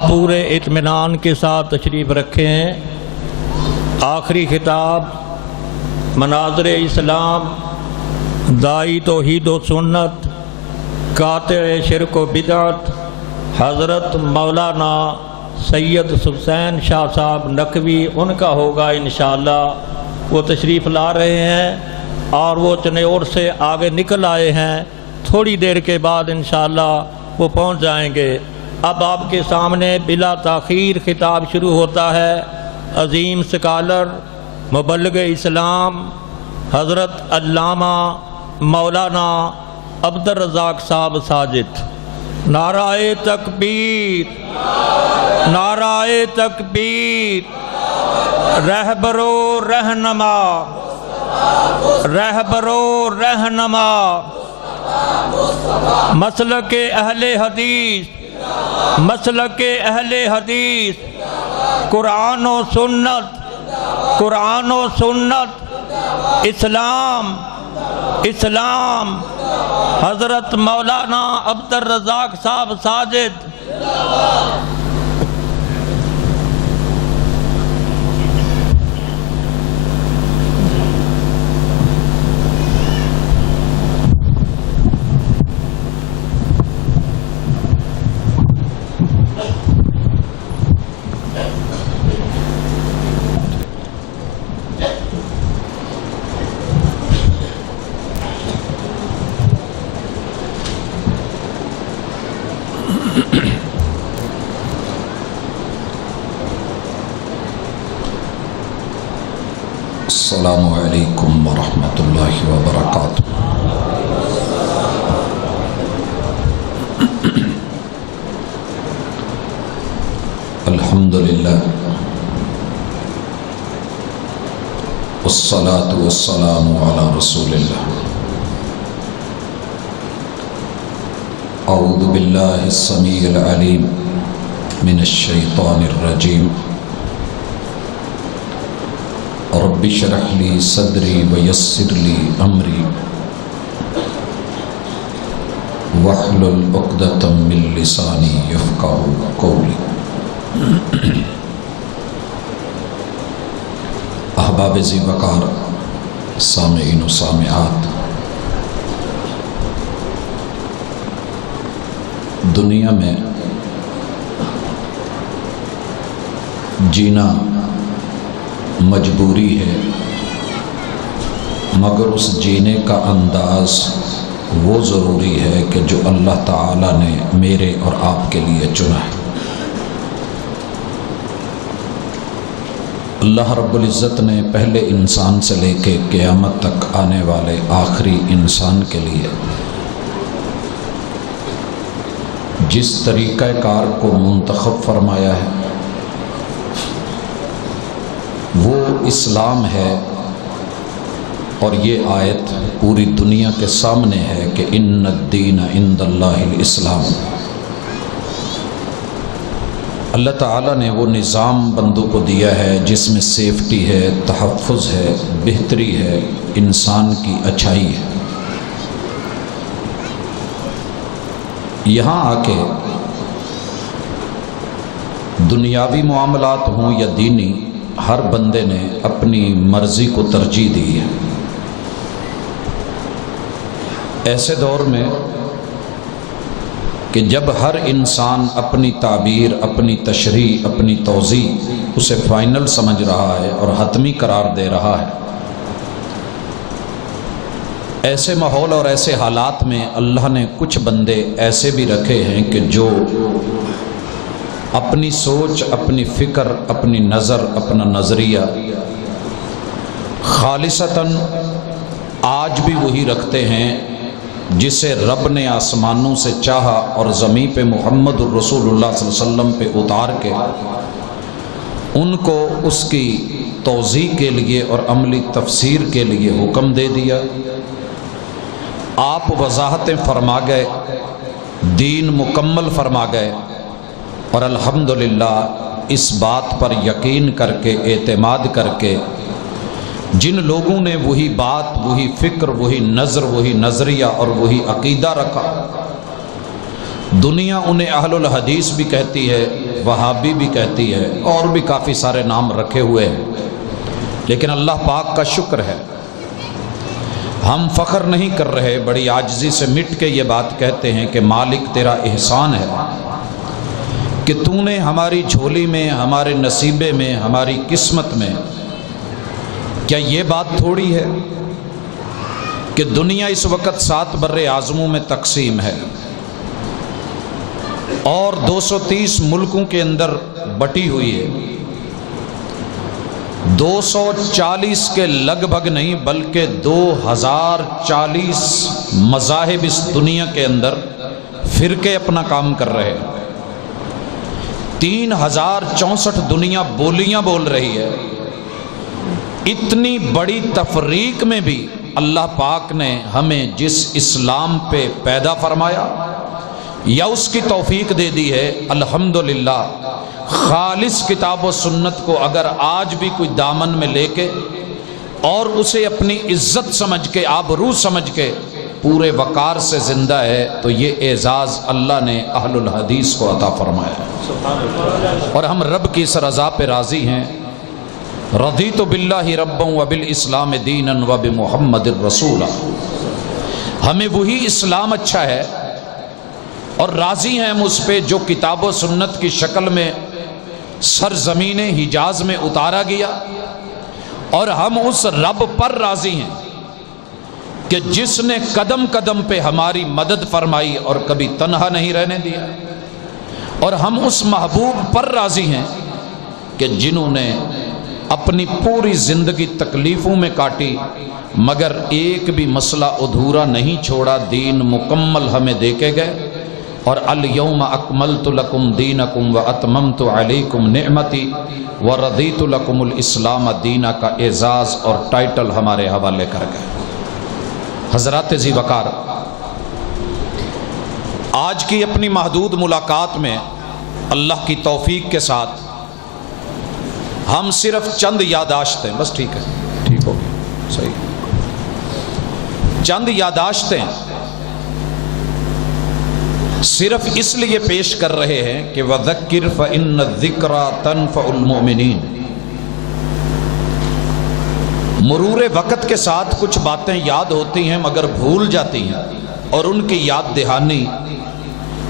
پورے اطمینان کے ساتھ تشریف رکھیں۔ آخری خطاب مناظر اسلام، داعی توحید و سنت، قاطع شرک و بدعت حضرت مولانا سید حسین شاہ صاحب نقوی، ان کا ہوگا انشاءاللہ۔ وہ تشریف لا رہے ہیں اور وہ چنیور سے آگے نکل آئے ہیں، تھوڑی دیر کے بعد انشاءاللہ وہ پہنچ جائیں گے۔ اب آپ کے سامنے بلا تاخیر خطاب شروع ہوتا ہے۔ عظیم سکالر مبلغ اسلام حضرت علامہ مولانا عبدالرزاق صاحب ساجد۔ نعرہ تکبیر، نعرہ تکبیر، رہبر و رہنما، رہبر و رہنما، مسلک اہل حدیث، مسلک اہل حدیث، قرآن و سنت، قرآن و سنت، اسلام، اسلام، حضرت مولانا عبدالرزاق صاحب ساجد۔ السلام علیکم ورحمۃ اللہ وبرکاتہ۔ الحمدللہ والصلاة والسلام علی رسول اللہ۔ اعوذ باللہ السمیع العلیم من الشیطان الرجیم۔ رب اشرح لی صدری ویسر لی امری واحلل عقدۃ من لسانی یفقہوا قولی۔ احباب ذی وقار، سامعین و سامعات، دنیا میں جینا مجبوری ہے، مگر اس جینے کا انداز وہ ضروری ہے کہ جو اللہ تعالیٰ نے میرے اور آپ کے لیے چنا ہے۔ اللہ رب العزت نے پہلے انسان سے لے کے قیامت تک آنے والے آخری انسان کے لیے جس طریقہ کار کو منتخب فرمایا ہے وہ اسلام ہے، اور یہ آیت پوری دنیا کے سامنے ہے کہ ان الدین عند اللہ الاسلام۔ اللہ تعالیٰ نے وہ نظام بندوں کو دیا ہے جس میں سیفٹی ہے، تحفظ ہے، بہتری ہے، انسان کی اچھائی ہے۔ یہاں آ کے دنیاوی معاملات ہوں یا دینی، ہر بندے نے اپنی مرضی کو ترجیح دی ہے۔ ایسے دور میں کہ جب ہر انسان اپنی تعبیر، اپنی تشریح، اپنی توضیح اسے فائنل سمجھ رہا ہے اور حتمی قرار دے رہا ہے، ایسے ماحول اور ایسے حالات میں اللہ نے کچھ بندے ایسے بھی رکھے ہیں کہ جو اپنی سوچ، اپنی فکر، اپنی نظر، اپنا نظریہ خالصتاً آج بھی وہی رکھتے ہیں جسے رب نے آسمانوں سے چاہا اور زمین پہ محمد الرسول اللہ صلی اللہ علیہ وسلم پہ اتار کے ان کو اس کی توضیح کے لیے اور عملی تفسیر کے لیے حکم دے دیا۔ آپ وضاحتیں فرما گئے، دین مکمل فرما گئے، اور الحمدللہ اس بات پر یقین کر کے، اعتماد کر کے، جن لوگوں نے وہی بات، وہی فکر، وہی نظر، وہی نظریہ اور وہی عقیدہ رکھا، دنیا انہیں اہل الحدیث بھی کہتی ہے، وہابی بھی کہتی ہے، اور بھی کافی سارے نام رکھے ہوئے ہیں، لیکن اللہ پاک کا شکر ہے ہم فخر نہیں کر رہے، بڑی عاجزی سے مٹ کے یہ بات کہتے ہیں کہ مالک تیرا احسان ہے کہ تو نے ہماری جھولی میں، ہمارے نصیبے میں، ہماری قسمت میں، کیا یہ بات تھوڑی ہے کہ دنیا اس وقت 7 بر اعظموں میں تقسیم ہے اور 230 ملکوں کے اندر بٹی ہوئی ہے، 240 کے لگ بھگ نہیں بلکہ 2040 مذاہب اس دنیا کے اندر فرقے اپنا کام کر رہے ہیں، 3064 دنیا بولیاں بول رہی ہے۔ اتنی بڑی تفریق میں بھی اللہ پاک نے ہمیں جس اسلام پہ پیدا فرمایا یا اس کی توفیق دے دی ہے، الحمدللہ خالص کتاب و سنت کو اگر آج بھی کوئی دامن میں لے کے اور اسے اپنی عزت سمجھ کے، آبرو سمجھ کے پورے وقار سے زندہ ہے، تو یہ اعزاز اللہ نے اہل الحدیث کو عطا فرمایا ہے، اور ہم رب کی اس رضا پہ راضی ہیں۔ رضیت باللہ ربا وبالاسلام دینا وبمحمد رسولا، ہمیں وہی اسلام اچھا ہے اور راضی ہیں ہم اس پہ جو کتاب و سنت کی شکل میں سرزمین حجاز میں اتارا گیا، اور ہم اس رب پر راضی ہیں کہ جس نے قدم قدم پہ ہماری مدد فرمائی اور کبھی تنہا نہیں رہنے دیا، اور ہم اس محبوب پر راضی ہیں کہ جنہوں نے اپنی پوری زندگی تکلیفوں میں کاٹی مگر ایک بھی مسئلہ ادھورا نہیں چھوڑا، دین مکمل ہمیں دے کے گئے، اور الیوم اکملت لکم دینکم واتممت علیکم نعمتی ورضیت لکم الاسلام دینا کا اعزاز اور ٹائٹل ہمارے حوالے کر گئے۔ حضرات ذی وقار، آج کی اپنی محدود ملاقات میں اللہ کی توفیق کے ساتھ ہم صرف چند یادداشتیں، بس ٹھیک ہے، ٹھیک ہوگی، صحیح، چند یادداشتیں صرف اس لیے پیش کر رہے ہیں کہ وَذَكِّرْ فَإِنَّ الذِّكْرَى تَنْفَعُ الْمُؤْمِنِينَ۔ مرور وقت کے ساتھ کچھ باتیں یاد ہوتی ہیں مگر بھول جاتی ہیں، اور ان کی یاد دہانی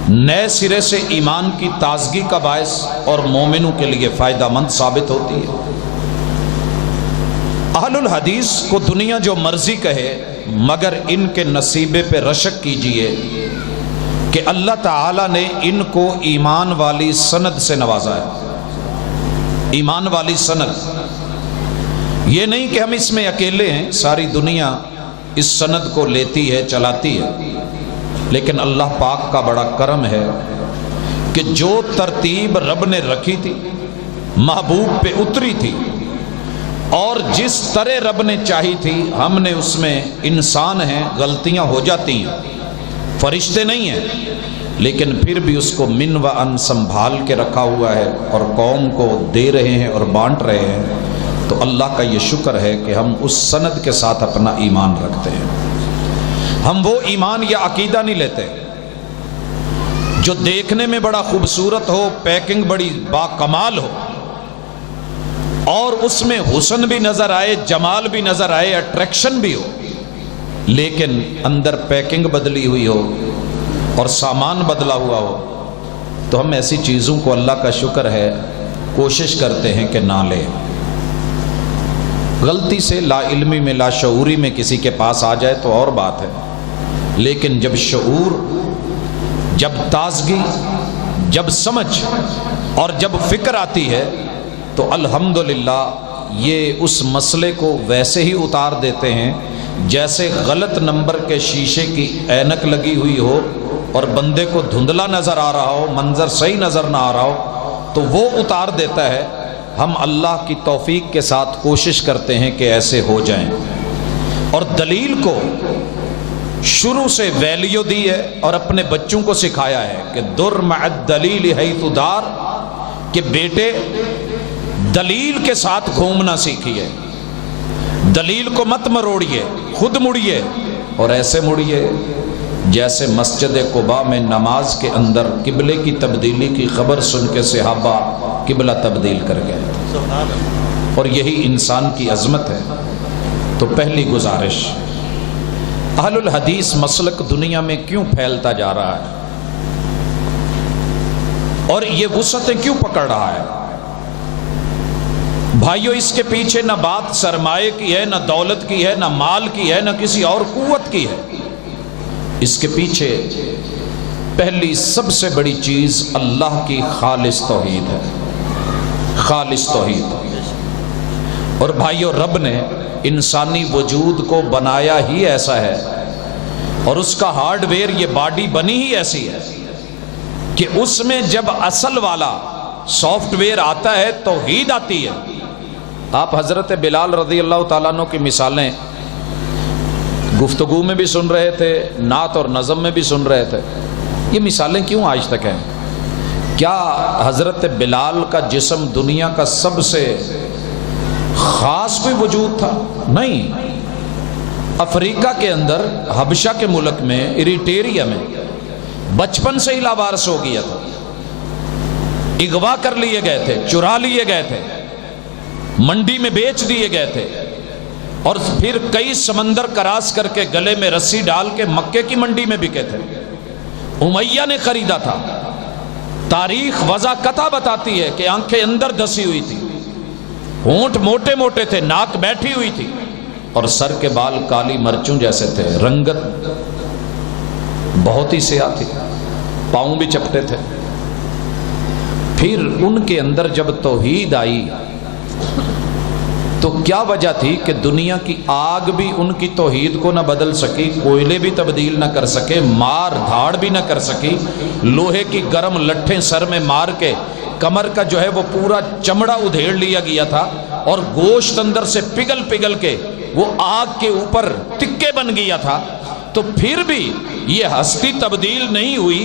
نئے سرے سے ایمان کی تازگی کا باعث اور مومنوں کے لیے فائدہ مند ثابت ہوتی ہے۔ اہل الحدیث کو دنیا جو مرضی کہے مگر ان کے نصیبے پہ رشک کیجئے کہ اللہ تعالیٰ نے ان کو ایمان والی سند سے نوازا ہے۔ ایمان والی سند، یہ نہیں کہ ہم اس میں اکیلے ہیں، ساری دنیا اس سند کو لیتی ہے، چلاتی ہے، لیکن اللہ پاک کا بڑا کرم ہے کہ جو ترتیب رب نے رکھی تھی، محبوب پہ اتری تھی، اور جس طرح رب نے چاہی تھی، ہم نے اس میں، انسان ہیں، غلطیاں ہو جاتی ہیں، فرشتے نہیں ہیں، لیکن پھر بھی اس کو من و ان سنبھال کے رکھا ہوا ہے اور قوم کو دے رہے ہیں اور بانٹ رہے ہیں، تو اللہ کا یہ شکر ہے کہ ہم اس سند کے ساتھ اپنا ایمان رکھتے ہیں۔ ہم وہ ایمان یا عقیدہ نہیں لیتے جو دیکھنے میں بڑا خوبصورت ہو، پیکنگ بڑی با کمال ہو، اور اس میں حسن بھی نظر آئے، جمال بھی نظر آئے، اٹریکشن بھی ہو، لیکن اندر پیکنگ بدلی ہوئی ہو اور سامان بدلا ہوا ہو، تو ہم ایسی چیزوں کو، اللہ کا شکر ہے، کوشش کرتے ہیں کہ نہ لیں۔ غلطی سے، لا علمی میں، لا شعوری میں کسی کے پاس آ جائے تو اور بات ہے، لیکن جب شعور، جب تازگی، جب سمجھ اور جب فکر آتی ہے تو الحمدللہ یہ اس مسئلے کو ویسے ہی اتار دیتے ہیں جیسے غلط نمبر کے شیشے کی اینک لگی ہوئی ہو اور بندے کو دھندلا نظر آ رہا ہو، منظر صحیح نظر نہ آ رہا ہو، تو وہ اتار دیتا ہے۔ ہم اللہ کی توفیق کے ساتھ کوشش کرتے ہیں کہ ایسے ہو جائیں، اور دلیل کو شروع سے ویلیو دی ہے اور اپنے بچوں کو سکھایا ہے کہ در مع الدلیل حیث دار، کہ بیٹے دلیل کے ساتھ گھومنا سیکھیے، دلیل کو مت مروڑیے، خود مڑیے اور ایسے مڑیے جیسے مسجد قباء میں نماز کے اندر قبلے کی تبدیلی کی خبر سن کے صحابہ قبلہ تبدیل کر گئے، اور یہی انسان کی عظمت ہے۔ تو پہلی گزارش، اہل الحدیث مسلک دنیا میں کیوں پھیلتا جا رہا ہے اور یہ وسعتیں کیوں پکڑ رہا ہے؟ بھائیو، اس کے پیچھے نہ بات سرمایہ کی ہے، نہ دولت کی ہے، نہ مال کی ہے، نہ کسی اور قوت کی ہے۔ اس کے پیچھے پہلی سب سے بڑی چیز اللہ کی خالص توحید ہے، خالص توحید۔ اور بھائیو، رب نے انسانی وجود کو بنایا ہی ایسا ہے، اور اس کا ہارڈ ویئر، یہ باڈی بنی ہی ایسی ہے کہ اس میں جب اصل والا سافٹ ویئر آتا ہے توحید آتی ہے۔ آپ حضرت بلال رضی اللہ تعالیٰ عنہ کی مثالیں گفتگو میں بھی سن رہے تھے، نعت اور نظم میں بھی سن رہے تھے۔ یہ مثالیں کیوں آج تک ہیں؟ کیا حضرت بلال کا جسم دنیا کا سب سے خاص کوئی وجود تھا؟ نہیں۔ افریقہ کے اندر، حبشہ کے ملک میں، اریٹیریا میں بچپن سے ہی لاوارث ہو گیا تھا، اغوا کر لیے گئے تھے، چرا لیے گئے تھے، منڈی میں بیچ دیے گئے تھے، اور پھر کئی سمندر کراس کر کے گلے میں رسی ڈال کے مکے کی منڈی میں بکے تھے۔ امیہ نے خریدا تھا۔ تاریخ وضع قطع بتاتی ہے کہ آنکھیں اندر دسی ہوئی تھی، ہونٹ موٹے موٹے تھے، ناک بیٹھی ہوئی تھی، اور سر کے بال کالی مرچوں جیسے تھے، رنگت بہت ہی سیاہ تھی، پاؤں بھی چپٹے تھے۔ پھر ان کے اندر جب توحید آئی تو کیا وجہ تھی کہ دنیا کی آگ بھی ان کی توحید کو نہ بدل سکی، کوئلے بھی تبدیل نہ کر سکے، مار دھاڑ بھی نہ کر سکی، لوہے کی گرم لٹھیں سر میں مار کے کمر کا جو ہے وہ پورا چمڑا ادھیڑ لیا گیا تھا، اور گوشت اندر سے پگھل پگھل کے وہ آگ کے اوپر ٹکے بن گیا تھا۔ تو پھر بھی یہ ہستی تبدیل نہیں ہوئی،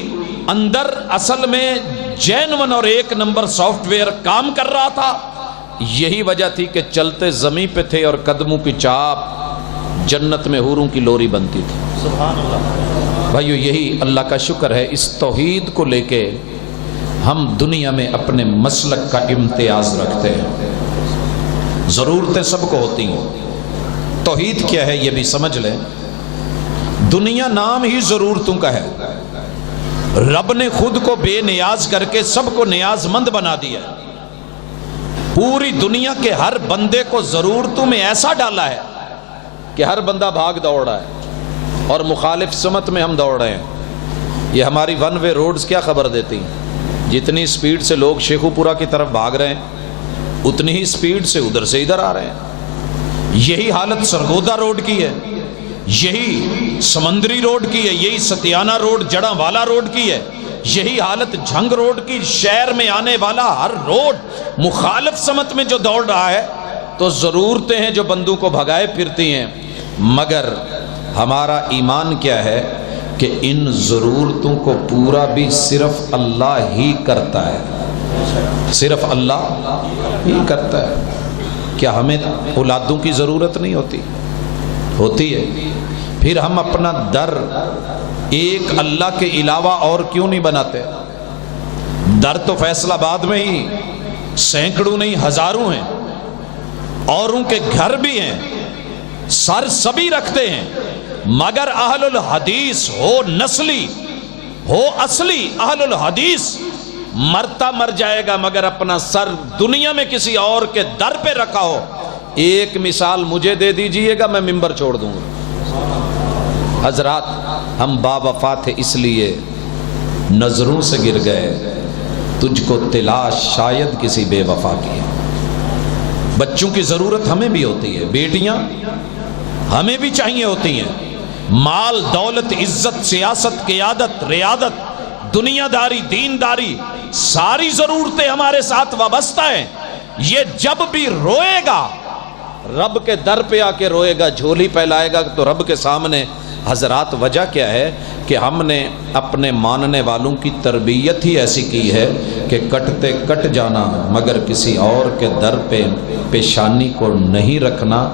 اندر اصل میں جینون اور ایک نمبر سافٹ ویئر کام کر رہا تھا۔ یہی وجہ تھی کہ چلتے زمین پہ تھے اور قدموں کی چاپ جنت میں حوروں کی لوری بنتی تھی۔ سبحان اللہ۔ بھائیو، یہی اللہ کا شکر ہے، اس توحید کو لے کے ہم دنیا میں اپنے مسلک کا امتیاز رکھتے ہیں۔ ضرورتیں سب کو ہوتی ہیں، توحید کیا ہے یہ بھی سمجھ لیں۔ دنیا نام ہی ضرورتوں کا ہے، رب نے خود کو بے نیاز کر کے سب کو نیاز مند بنا دیا ہے۔ پوری دنیا کے ہر بندے کو ضرورتوں میں ایسا ڈالا ہے کہ ہر بندہ بھاگ دوڑ رہا ہے، اور مخالف سمت میں ہم دوڑ رہے ہیں۔ یہ ہماری ون وے روڈز کیا خبر دیتی ہیں؟ جتنی سپیڈ سے لوگ شیخو پورہ کی طرف بھاگ رہے ہیں، اتنی ہی سپیڈ سے ادھر سے ادھر آ رہے ہیں۔ یہی حالت سرگودا روڈ کی ہے، یہی سمندری روڈ کی ہے، یہی ستیانہ روڈ، جڑاں والا روڈ کی ہے، یہی حالت جھنگ روڈ کی۔ شہر میں آنے والا ہر روڈ مخالف سمت میں جو دوڑ رہا ہے، تو ضرورتیں ہیں جو بندوں کو بھگائے پھرتی ہیں۔ مگر ہمارا ایمان کیا ہے کہ ان ضرورتوں کو پورا بھی صرف اللہ ہی کرتا ہے، صرف اللہ ہی کرتا ہے۔ کیا ہمیں اولادوں کی ضرورت نہیں ہوتی؟ ہوتی ہے۔ پھر ہم اپنا در ایک اللہ کے علاوہ اور کیوں نہیں بناتے؟ در تو فیصل آباد میں ہی سینکڑوں نہیں ہزاروں ہیں، اوروں کے گھر بھی ہیں، سر سبھی رکھتے ہیں، مگر اہل الحدیث ہو نسلی ہو اصلی اہل الحدیث مرتا مر جائے گا مگر اپنا سر دنیا میں کسی اور کے در پہ رکھا ہو۔ ایک مثال مجھے دے دیجئے گا، میں ممبر چھوڑ دوں گا۔ حضرات، ہم با وفا تھے اس لیے نظروں سے گر گئے، تجھ کو تلاش شاید کسی بے وفا کی۔ بچوں کی ضرورت ہمیں بھی ہوتی ہے، بیٹیاں ہمیں بھی چاہیے ہوتی ہیں، مال دولت عزت سیاست قیادت ریادت دنیا داری دینداری ساری ضرورتیں ہمارے ساتھ وابستہ ہیں۔ یہ جب بھی روئے گا رب کے در پہ آ کے روئے گا، جھولی پھیلائے گا تو رب کے سامنے۔ حضرات، وجہ کیا ہے کہ ہم نے اپنے ماننے والوں کی تربیت ہی ایسی کی ہے کہ کٹتے کٹ جانا مگر کسی اور کے در پہ پیشانی کو نہیں رکھنا۔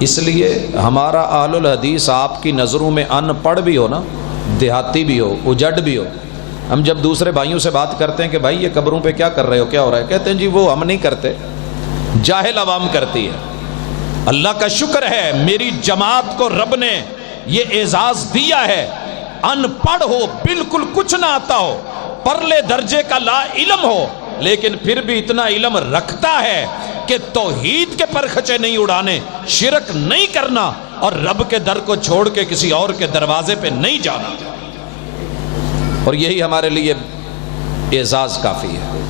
اس لیے ہمارا اہل الحدیث آپ کی نظروں میں ان پڑھ بھی ہو نا، دیہاتی بھی ہو, اجڑ بھی ہو, ہم جب دوسرے بھائیوں سے بات کرتے ہیں کہ بھائی یہ قبروں پہ کیا کر رہے ہو, کیا ہو رہا ہے, کہتے ہیں جی وہ ہم نہیں کرتے, جاہل عوام کرتی ہے. اللہ کا شکر ہے میری جماعت کو رب نے یہ اعزاز دیا ہے, ان پڑھ ہو, بالکل کچھ نہ آتا ہو, پرلے درجے کا لا علم ہو, لیکن پھر بھی اتنا علم رکھتا ہے کہ توحید کے پرخچے نہیں اڑانے, شرک نہیں کرنا, اور رب کے در کو چھوڑ کے کسی اور کے دروازے پہ نہیں جانا. اور یہی ہمارے لیے اعزاز کافی ہے.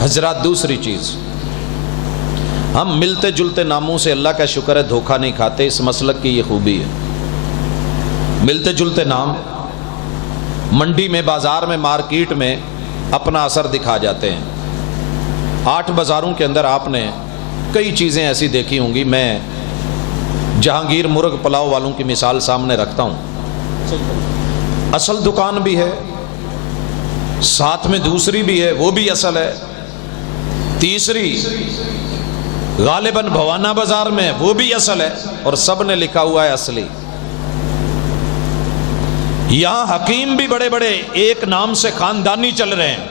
حضرات دوسری چیز, ہم ملتے جلتے ناموں سے اللہ کا شکر ہے دھوکہ نہیں کھاتے, اس مسلک کی یہ خوبی ہے. ملتے جلتے نام منڈی میں, بازار میں, مارکیٹ میں اپنا اثر دکھا جاتے ہیں. 8 بازاروں کے اندر آپ نے کئی چیزیں ایسی دیکھی ہوں گی. میں جہانگیر مرغ پلاؤ والوں کی مثال سامنے رکھتا ہوں. اصل دکان بھی ہے, ساتھ میں دوسری بھی ہے, وہ بھی اصل ہے, تیسری غالباً بھوانا بازار میں, وہ بھی اصل ہے, اور سب نے لکھا ہوا ہے اصلی. یہاں حکیم بھی بڑے بڑے ایک نام سے خاندانی چل رہے ہیں.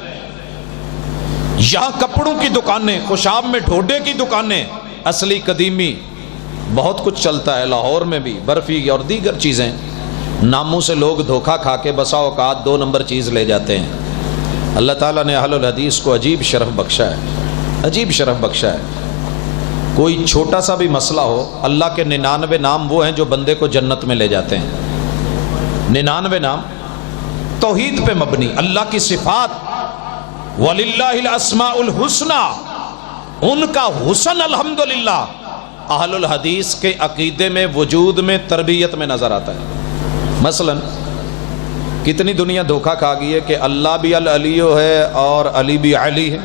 یہاں کپڑوں کی دکانیں, خوشاب میں ڈھوڈے کی دکانیں, اصلی قدیمی بہت کچھ چلتا ہے. لاہور میں بھی برفی اور دیگر چیزیں. ناموں سے لوگ دھوکہ کھا کے بسا اوقات 2 نمبر چیز لے جاتے ہیں. اللہ تعالیٰ نے اہل الحدیث کو عجیب شرف بخشا ہے, عجیب شرف بخشا ہے. کوئی چھوٹا سا بھی مسئلہ ہو, اللہ کے 99 نام وہ ہیں جو بندے کو جنت میں لے جاتے ہیں. 99 نام توحید پہ مبنی, اللہ کی صفات, وَلِلَّهِ الْأَسْمَاءُ الْحُسْنَى, ان کا حسن الحمدللہ اہل الحدیث کے عقیدے میں, وجود میں, تربیت میں نظر آتا ہے. مثلا کتنی دنیا دھوکہ کھا گئی ہے کہ اللہ بھی العلیو ہے اور علی بھی علی ہے,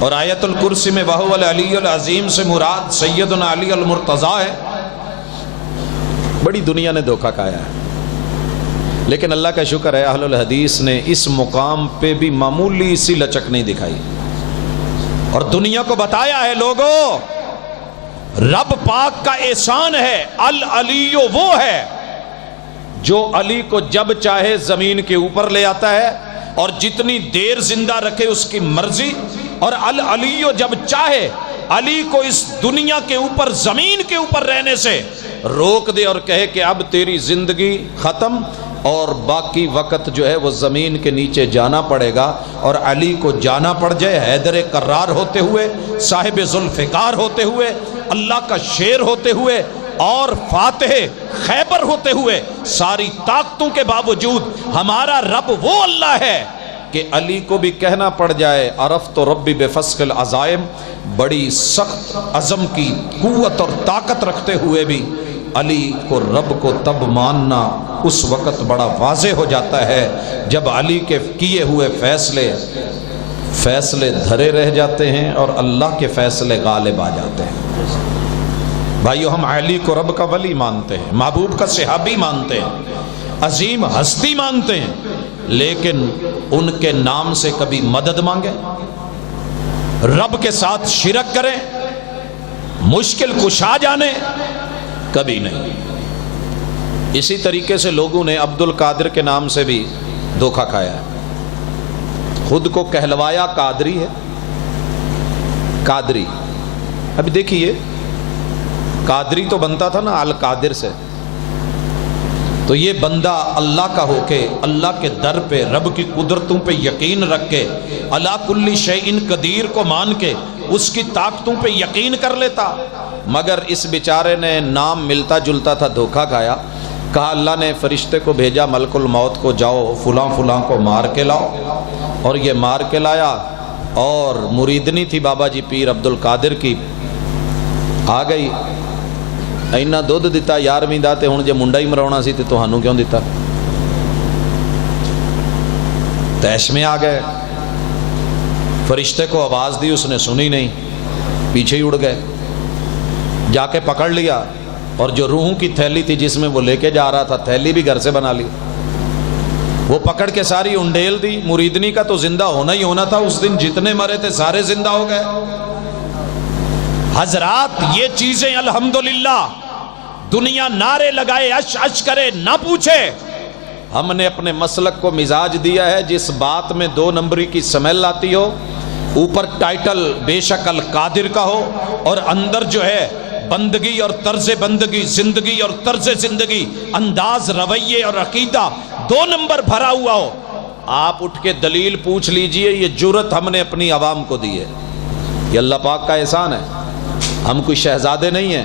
اور آیت الکرسی میں وَهُوَ الْعَلِيُّ الْعَظِيمُ سے مراد سیدنا علی المرتضیٰ ہے. بڑی دنیا نے دھوکہ کھایا ہے. لیکن اللہ کا شکر ہے اہل الحدیث نے اس مقام پہ بھی معمولی سی لچک نہیں دکھائی, اور دنیا کو بتایا ہے لوگوں رب پاک کا احسان ہے, العلی وہ ہے جو علی کو جب چاہے زمین کے اوپر لے آتا ہے اور جتنی دیر زندہ رکھے اس کی مرضی, اور العلی جب چاہے علی کو اس دنیا کے اوپر, زمین کے اوپر رہنے سے روک دے اور کہے کہ اب تیری زندگی ختم, اور باقی وقت جو ہے وہ زمین کے نیچے جانا پڑے گا. اور علی کو جانا پڑ جائے حیدر کرار ہوتے ہوئے, صاحب ذوالفقار ہوتے ہوئے, اللہ کا شیر ہوتے ہوئے, اور فاتح خیبر ہوتے ہوئے, ساری طاقتوں کے باوجود ہمارا رب وہ اللہ ہے کہ علی کو بھی کہنا پڑ جائے عرفت ربی بفسق العزائم, بڑی سخت عزم کی قوت اور طاقت رکھتے ہوئے بھی علی کو, رب کو تب ماننا اس وقت بڑا واضح ہو جاتا ہے جب علی کے کیے ہوئے فیصلے دھرے رہ جاتے ہیں اور اللہ کے فیصلے غالب آ جاتے ہیں. بھائیو, ہم علی کو رب کا ولی مانتے ہیں, محبوب کا صحابی مانتے ہیں, عظیم ہستی مانتے ہیں, لیکن ان کے نام سے کبھی مدد مانگے, رب کے ساتھ شرک کریں, مشکل کشا جانے, کبھی نہیں. اسی طریقے سے لوگوں نے عبد القادر کے نام سے بھی دھوکہ کھایا ہے. خود کو کہلوایا قادری ہے, قادری. ابھی دیکھیے, قادری تو بنتا تھا نا القادر سے, تو یہ بندہ اللہ کا ہو کے, اللہ کے در پہ, رب کی قدرتوں پہ یقین رکھ کے, علی کل شیء قدیر کو مان کے اس کی طاقتوں پہ یقین کر لیتا. مگر اس بیچارے نے نام ملتا جلتا تھا, دھوکہ کھایا. کہا اللہ نے فرشتے کو بھیجا ملک الموت کو, جاؤ فلاں فلاں کو مار کے لاؤ, اور یہ مار کے لایا. اور مریدنی تھی بابا جی پیر عبد القادر کی, آ گئی, اینا دودھ دیتا 11ویں دا, تے ہن جے منڈا ہی مراونا سی تے تہانوں کیوں دیتا. تیش میں آ گئے, فرشتے کو آواز دی, اس نے سنی نہیں, پیچھے ہی اڑ گئے. جا کے پکڑ لیا, اور جو روحوں کی تھیلی تھی جس میں وہ لے کے جا رہا تھا, تھیلی بھی گھر سے بنا لی. وہ پکڑ کے ساری انڈیل دی. مریدنی کا تو زندہ ہونا ہی ہونا تھا, اس دن جتنے مرے تھے سارے زندہ ہو گئے. حضرات, یہ چیزیں الحمدللہ دنیا نعرے لگائے, اش اش کرے, نہ پوچھے, ہم نے اپنے مسلک کو مزاج دیا ہے جس بات میں 2 نمبری کی سمیل آتی ہو، اوپر ٹائٹل بے شک القادر کا ہو، اور اندر جو ہے بندگی اور طرز بندگی، زندگی اور طرز زندگی، انداز، رویے اور عقیدہ 2 نمبر بھرا ہوا ہو، آپ اٹھ کے دلیل پوچھ لیجئے۔ یہ جرت ہم نے اپنی عوام کو دی ہے، یہ اللہ پاک کا احسان ہے۔ ہم کوئی شہزادے نہیں ہیں،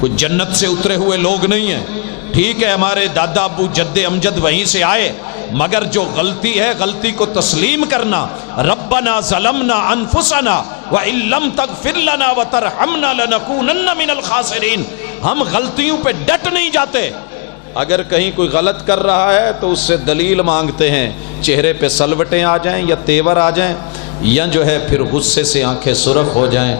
کوئی جنت سے اترے ہوئے لوگ نہیں ہیں۔ ٹھیک ہے ہمارے دادا ابو جد امجد وہیں سے آئے، مگر جو غلطی ہے غلطی کو تسلیم کرنا۔ ربنا ظلمنا انفسنا وان لم تغفر لنا وترحمنا لنکونن من الخاسرین۔ ہم غلطیوں پہ ڈٹ نہیں جاتے، اگر کہیں کوئی غلط کر رہا ہے تو اس سے دلیل مانگتے ہیں، چہرے پہ سلوٹیں آ جائیں یا تیور آ جائیں یا جو ہے پھر غصے سے آنکھیں سرخ ہو جائیں۔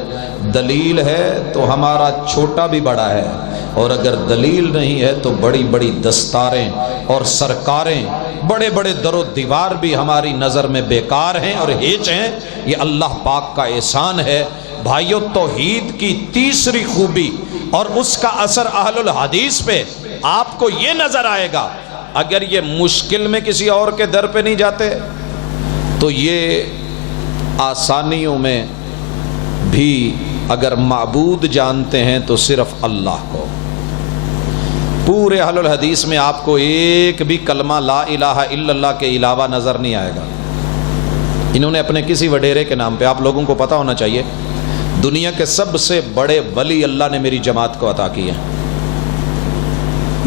دلیل ہے تو ہمارا چھوٹا بھی بڑا ہے، اور اگر دلیل نہیں ہے تو بڑی بڑی دستاریں اور سرکاریں، بڑے بڑے در و دیوار بھی ہماری نظر میں بیکار ہیں اور ہیچ ہیں۔ یہ اللہ پاک کا احسان ہے۔ بھائیو، توحید کی تیسری خوبی اور اس کا اثر اہل الحدیث پہ آپ کو یہ نظر آئے گا، اگر یہ مشکل میں کسی اور کے در پہ نہیں جاتے تو یہ آسانیوں میں بھی اگر معبود جانتے ہیں تو صرف اللہ کو۔ پورے اہل الحدیث میں آپ کو ایک بھی کلمہ لا الہ الا اللہ کے علاوہ نظر نہیں آئے گا۔ انہوں نے اپنے کسی وڈیرے کے نام پہ، آپ لوگوں کو پتہ ہونا چاہیے، دنیا کے سب سے بڑے ولی اللہ نے میری جماعت کو عطا کیے ہیں،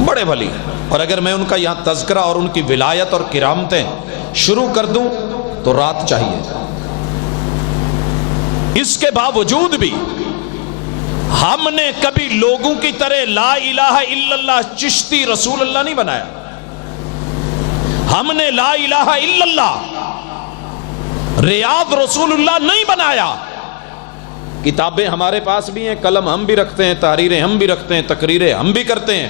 بڑے ولی، اور اگر میں ان کا یہاں تذکرہ اور ان کی ولایت اور کرامتیں شروع کر دوں تو رات چاہیے۔ اس کے باوجود بھی ہم نے کبھی لوگوں کی طرح لا الہ الا اللہ چشتی رسول اللہ نہیں بنایا، ہم نے لا الہ الا اللہ ریاض رسول اللہ نہیں بنایا۔ کتابیں ہمارے پاس بھی ہیں، قلم ہم بھی رکھتے ہیں، تحریریں ہم بھی رکھتے ہیں، تقریریں ہم بھی کرتے ہیں،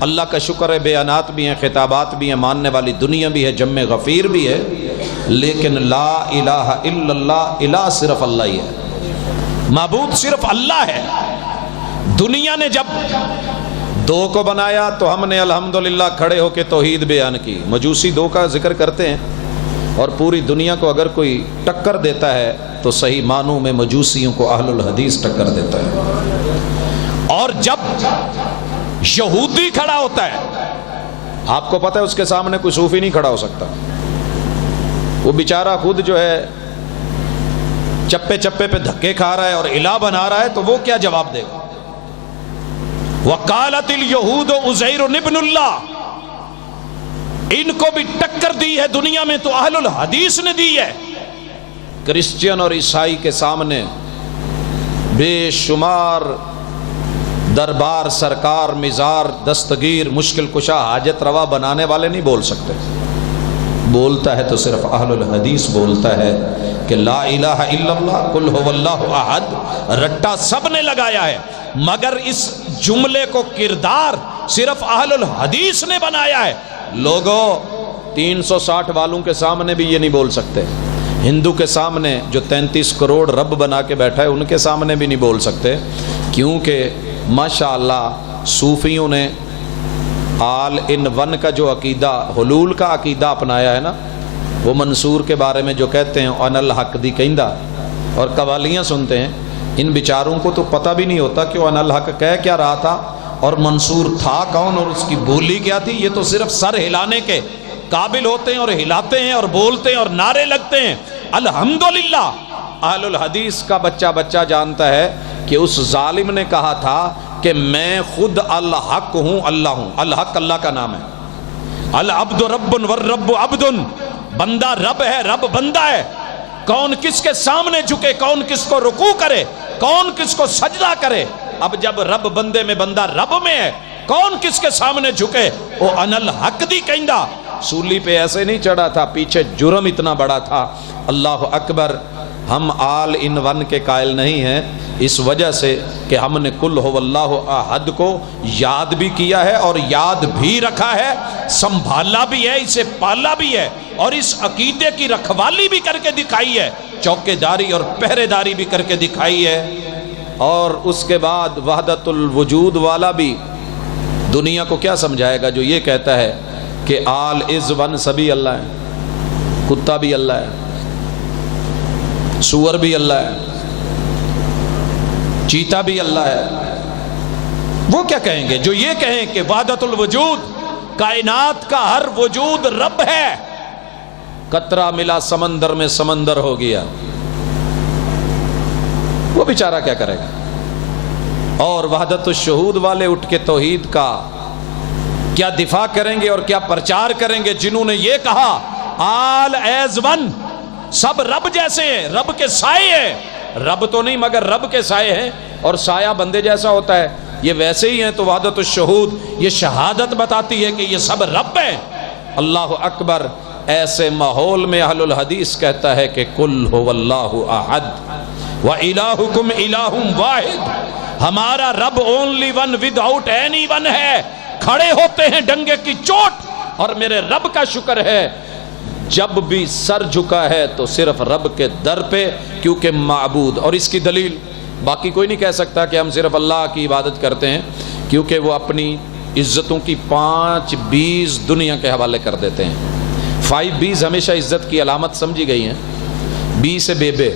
اللہ کا شکر ہے بیانات بھی ہیں، خطابات بھی ہیں، ماننے والی دنیا بھی ہے، جم غفیر بھی ہے، لیکن لا الہ الا اللہ، الہ صرف اللہ ہی ہے، معبود صرف اللہ ہے۔ دنیا نے جب 2 کو بنایا تو ہم نے الحمدللہ کھڑے ہو کے توحید بیان کی۔ مجوسی 2 کا ذکر کرتے ہیں، اور پوری دنیا کو اگر کوئی ٹکر دیتا ہے تو صحیح معنوں میں مجوسیوں کو اہل الحدیث ٹکر دیتا ہے۔ اور جب یہودی کھڑا ہوتا ہے، آپ کو پتہ ہے اس کے سامنے کوئی صوفی نہیں کھڑا ہو سکتا، وہ بیچارہ خود جو ہے چپے چپے پہ دھکے کھا رہا ہے اور الہ بنا رہا ہے، تو وہ کیا جواب دے گا؟ وقالت اليہود عزیر ابن اللہ، ان کو بھی ٹکر دی ہے دنیا میں تو اہل الحدیث نے دی ہے۔ کرسچین اور عیسائی کے سامنے بے شمار دربار، سرکار، مزار، دستگیر، مشکل کشا، حاجت روا بنانے والے نہیں بول سکتے، بولتا ہے تو صرف اہل الحدیث بولتا ہے کہ لا الہ الا اللہ، قل هو اللہ احد، رٹا سب نے لگایا ہے، مگر اس جملے کو کردار صرف اہل الحدیث نے بنایا ہے۔ لوگوں 360 والوں کے سامنے بھی یہ نہیں بول سکتے، ہندو کے سامنے جو 33 کروڑ رب بنا کے بیٹھا ہے ان کے سامنے بھی نہیں بول سکتے، کیونکہ ماشاءاللہ صوفیوں نے آل ان ون کا جو عقیدہ، حلول کا عقیدہ اپنایا ہے نا، وہ منصور کے بارے میں جو کہتے ہیں ان الحق دی کہندہ، اور قوالیاں سنتے ہیں، ان بیچاروں کو تو پتہ بھی نہیں ہوتا کہ وہ ان الحق کہہ کیا رہا تھا اور منصور تھا کون اور اس کی بولی کیا تھی۔ یہ تو صرف سر ہلانے کے قابل ہوتے ہیں اور ہلاتے ہیں اور بولتے ہیں اور نعرے لگتے ہیں۔ الحمدللہ اہل الحدیث کا بچہ بچہ جانتا ہے کہ اس ظالم نے کہا تھا کہ میں خود الحق ہوں، اللہ ہوں، الحق اللہ کا نام ہے، العبد رب والرب عبد، بندہ رب ہے، رب بندہ ہے، کون کس کے سامنے جھکے، کون کس کو رکوع کرے، کون کس کو سجدہ کرے۔ اب جب رب بندے میں، بندہ رب میں ہے، کون کس کے سامنے جھکے، وہ ان الحق دی کہندہ۔ سولی پہ ایسے نہیں چڑھا تھا، پیچھے جرم اتنا بڑا تھا۔ اللہ اکبر۔ ہم آل ان ون کے قائل نہیں ہیں، اس وجہ سے کہ ہم نے قل هو اللہ احد کو یاد بھی کیا ہے اور یاد بھی رکھا ہے، سنبھالا بھی ہے، اسے پالا بھی ہے، اور اس عقیدے کی رکھوالی بھی کر کے دکھائی ہے، چوکے داری اور پہرے داری بھی کر کے دکھائی ہے۔ اور اس کے بعد وحدت الوجود والا بھی دنیا کو کیا سمجھائے گا جو یہ کہتا ہے کہ آل از ون سبھی اللہ ہے، کتا بھی اللہ ہے، سور بھی اللہ ہے، چیتا بھی اللہ ہے، وہ کیا کہیں گے جو یہ کہیں کہ وحدت الوجود، کائنات کا ہر وجود رب ہے، قطرہ ملا سمندر میں سمندر ہو گیا، وہ بیچارہ کیا کرے گا؟ اور وحدت الشہود والے اٹھ کے توحید کا کیا دفاع کریں گے اور کیا پرچار کریں گے، جنہوں نے یہ کہا آل ایز ون، سب رب جیسے ہیں، رب کے سائے ہیں، رب تو نہیں مگر رب کے سائے ہیں، اور سایہ بندے جیسا ہوتا ہے، یہ ویسے ہی ہیں۔ تو وحدت الشہود یہ شہادت بتاتی ہے کہ یہ سب رب ہیں۔ اللہ اکبر۔ ایسے ماحول میں اہل الحدیث کہتا ہے کہ قل هو اللہ احد وَإِلَٰهُكُمْ إِلَٰهٌ وَاحِدٌ، ہمارا رب only one without any one ہے۔ کھڑے ہوتے ہیں ڈنگے کی چوٹ، اور میرے رب کا شکر ہے جب بھی سر جھکا ہے تو صرف رب کے در پہ، کیونکہ معبود، اور اس کی دلیل باقی کوئی نہیں کہہ سکتا کہ ہم صرف اللہ کی عبادت کرتے ہیں، کیونکہ وہ اپنی عزتوں کی 5 B's دنیا کے حوالے کر دیتے ہیں۔ 5 B's ہمیشہ عزت کی علامت سمجھی گئی ہیں۔ بی سے بیبے،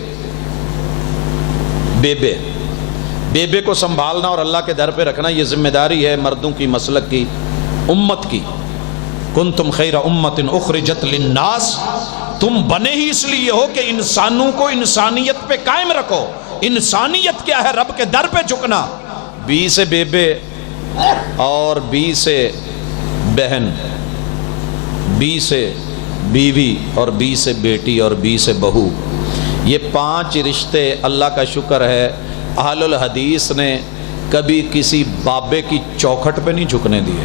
بیبے بیبے کو سنبھالنا اور اللہ کے در پہ رکھنا، یہ ذمہ داری ہے مردوں کی، مسلک کی، امت کی۔ کنتم خیر امت اخرجت للناس، تم بنے ہی اس لیے ہو کہ انسانوں کو انسانیت پہ قائم رکھو۔ انسانیت کیا ہے؟ رب کے در پہ جھکنا۔ بی سے بیبے، اور بی سے بہن، بی سے بیوی، اور بی سے بیٹی، اور بی سے بہو، یہ 5 رشتے اللہ کا شکر ہے اہل الحدیث نے کبھی کسی بابے کی چوکھٹ پہ نہیں جھکنے دیے۔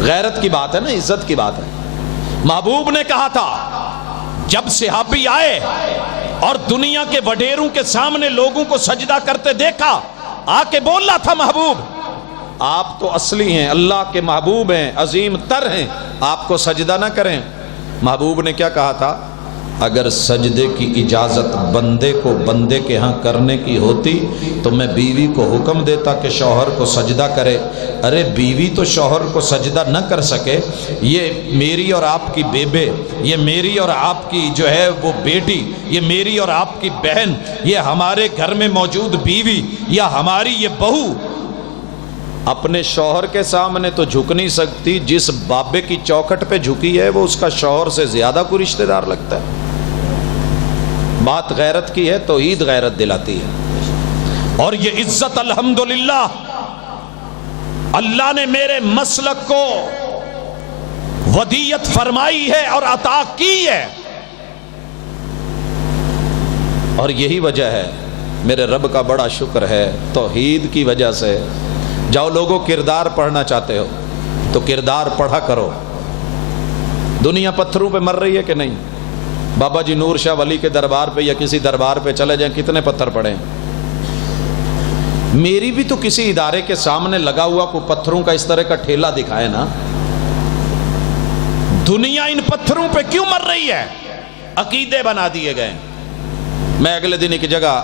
غیرت کی بات ہے نا، عزت کی بات ہے۔ محبوب نے کہا تھا جب صحابی آئے اور دنیا کے وڈیروں کے سامنے لوگوں کو سجدہ کرتے دیکھا، آ کے بولا تھا محبوب آپ تو اصلی ہیں، اللہ کے محبوب ہیں، عظیم تر ہیں، آپ کو سجدہ نہ کریں۔ محبوب نے کیا کہا تھا؟ اگر سجدے کی اجازت بندے کو بندے کے ہاں کرنے کی ہوتی تو میں بیوی کو حکم دیتا کہ شوہر کو سجدہ کرے۔ ارے بیوی تو شوہر کو سجدہ نہ کر سکے، یہ میری اور آپ کی بیبے، یہ میری اور آپ کی جو ہے وہ بیٹی، یہ میری اور آپ کی بہن، یہ ہمارے گھر میں موجود بیوی یا ہماری یہ بہو اپنے شوہر کے سامنے تو جھک نہیں سکتی، جس بابے کی چوکھٹ پہ جھکی ہے وہ اس کا شوہر سے زیادہ کوئی رشتہ دار لگتا ہے۔ بات غیرت کی ہے، توحید غیرت دلاتی ہے۔ اور یہ عزت الحمدللہ اللہ نے میرے مسلک کو ودیت فرمائی ہے اور عطا کی ہے، اور یہی وجہ ہے، میرے رب کا بڑا شکر ہے توحید کی وجہ سے۔ جاؤ لوگوں، کردار پڑھنا چاہتے ہو تو کردار پڑھا کرو۔ دنیا پتھروں پہ مر رہی ہے کہ نہیں؟ بابا جی نور شاہ ولی کے دربار پہ یا کسی دربار پہ چلے جائیں، کتنے پتھر پڑے ہیں۔ میری بھی تو کسی ادارے کے سامنے لگا ہوا کوئی پتھروں کا اس طرح کا ٹھیلا دکھائے نا۔ دنیا ان پتھروں پہ کیوں مر رہی ہے؟ عقیدے بنا دیے گئے۔ میں اگلے دن ایک جگہ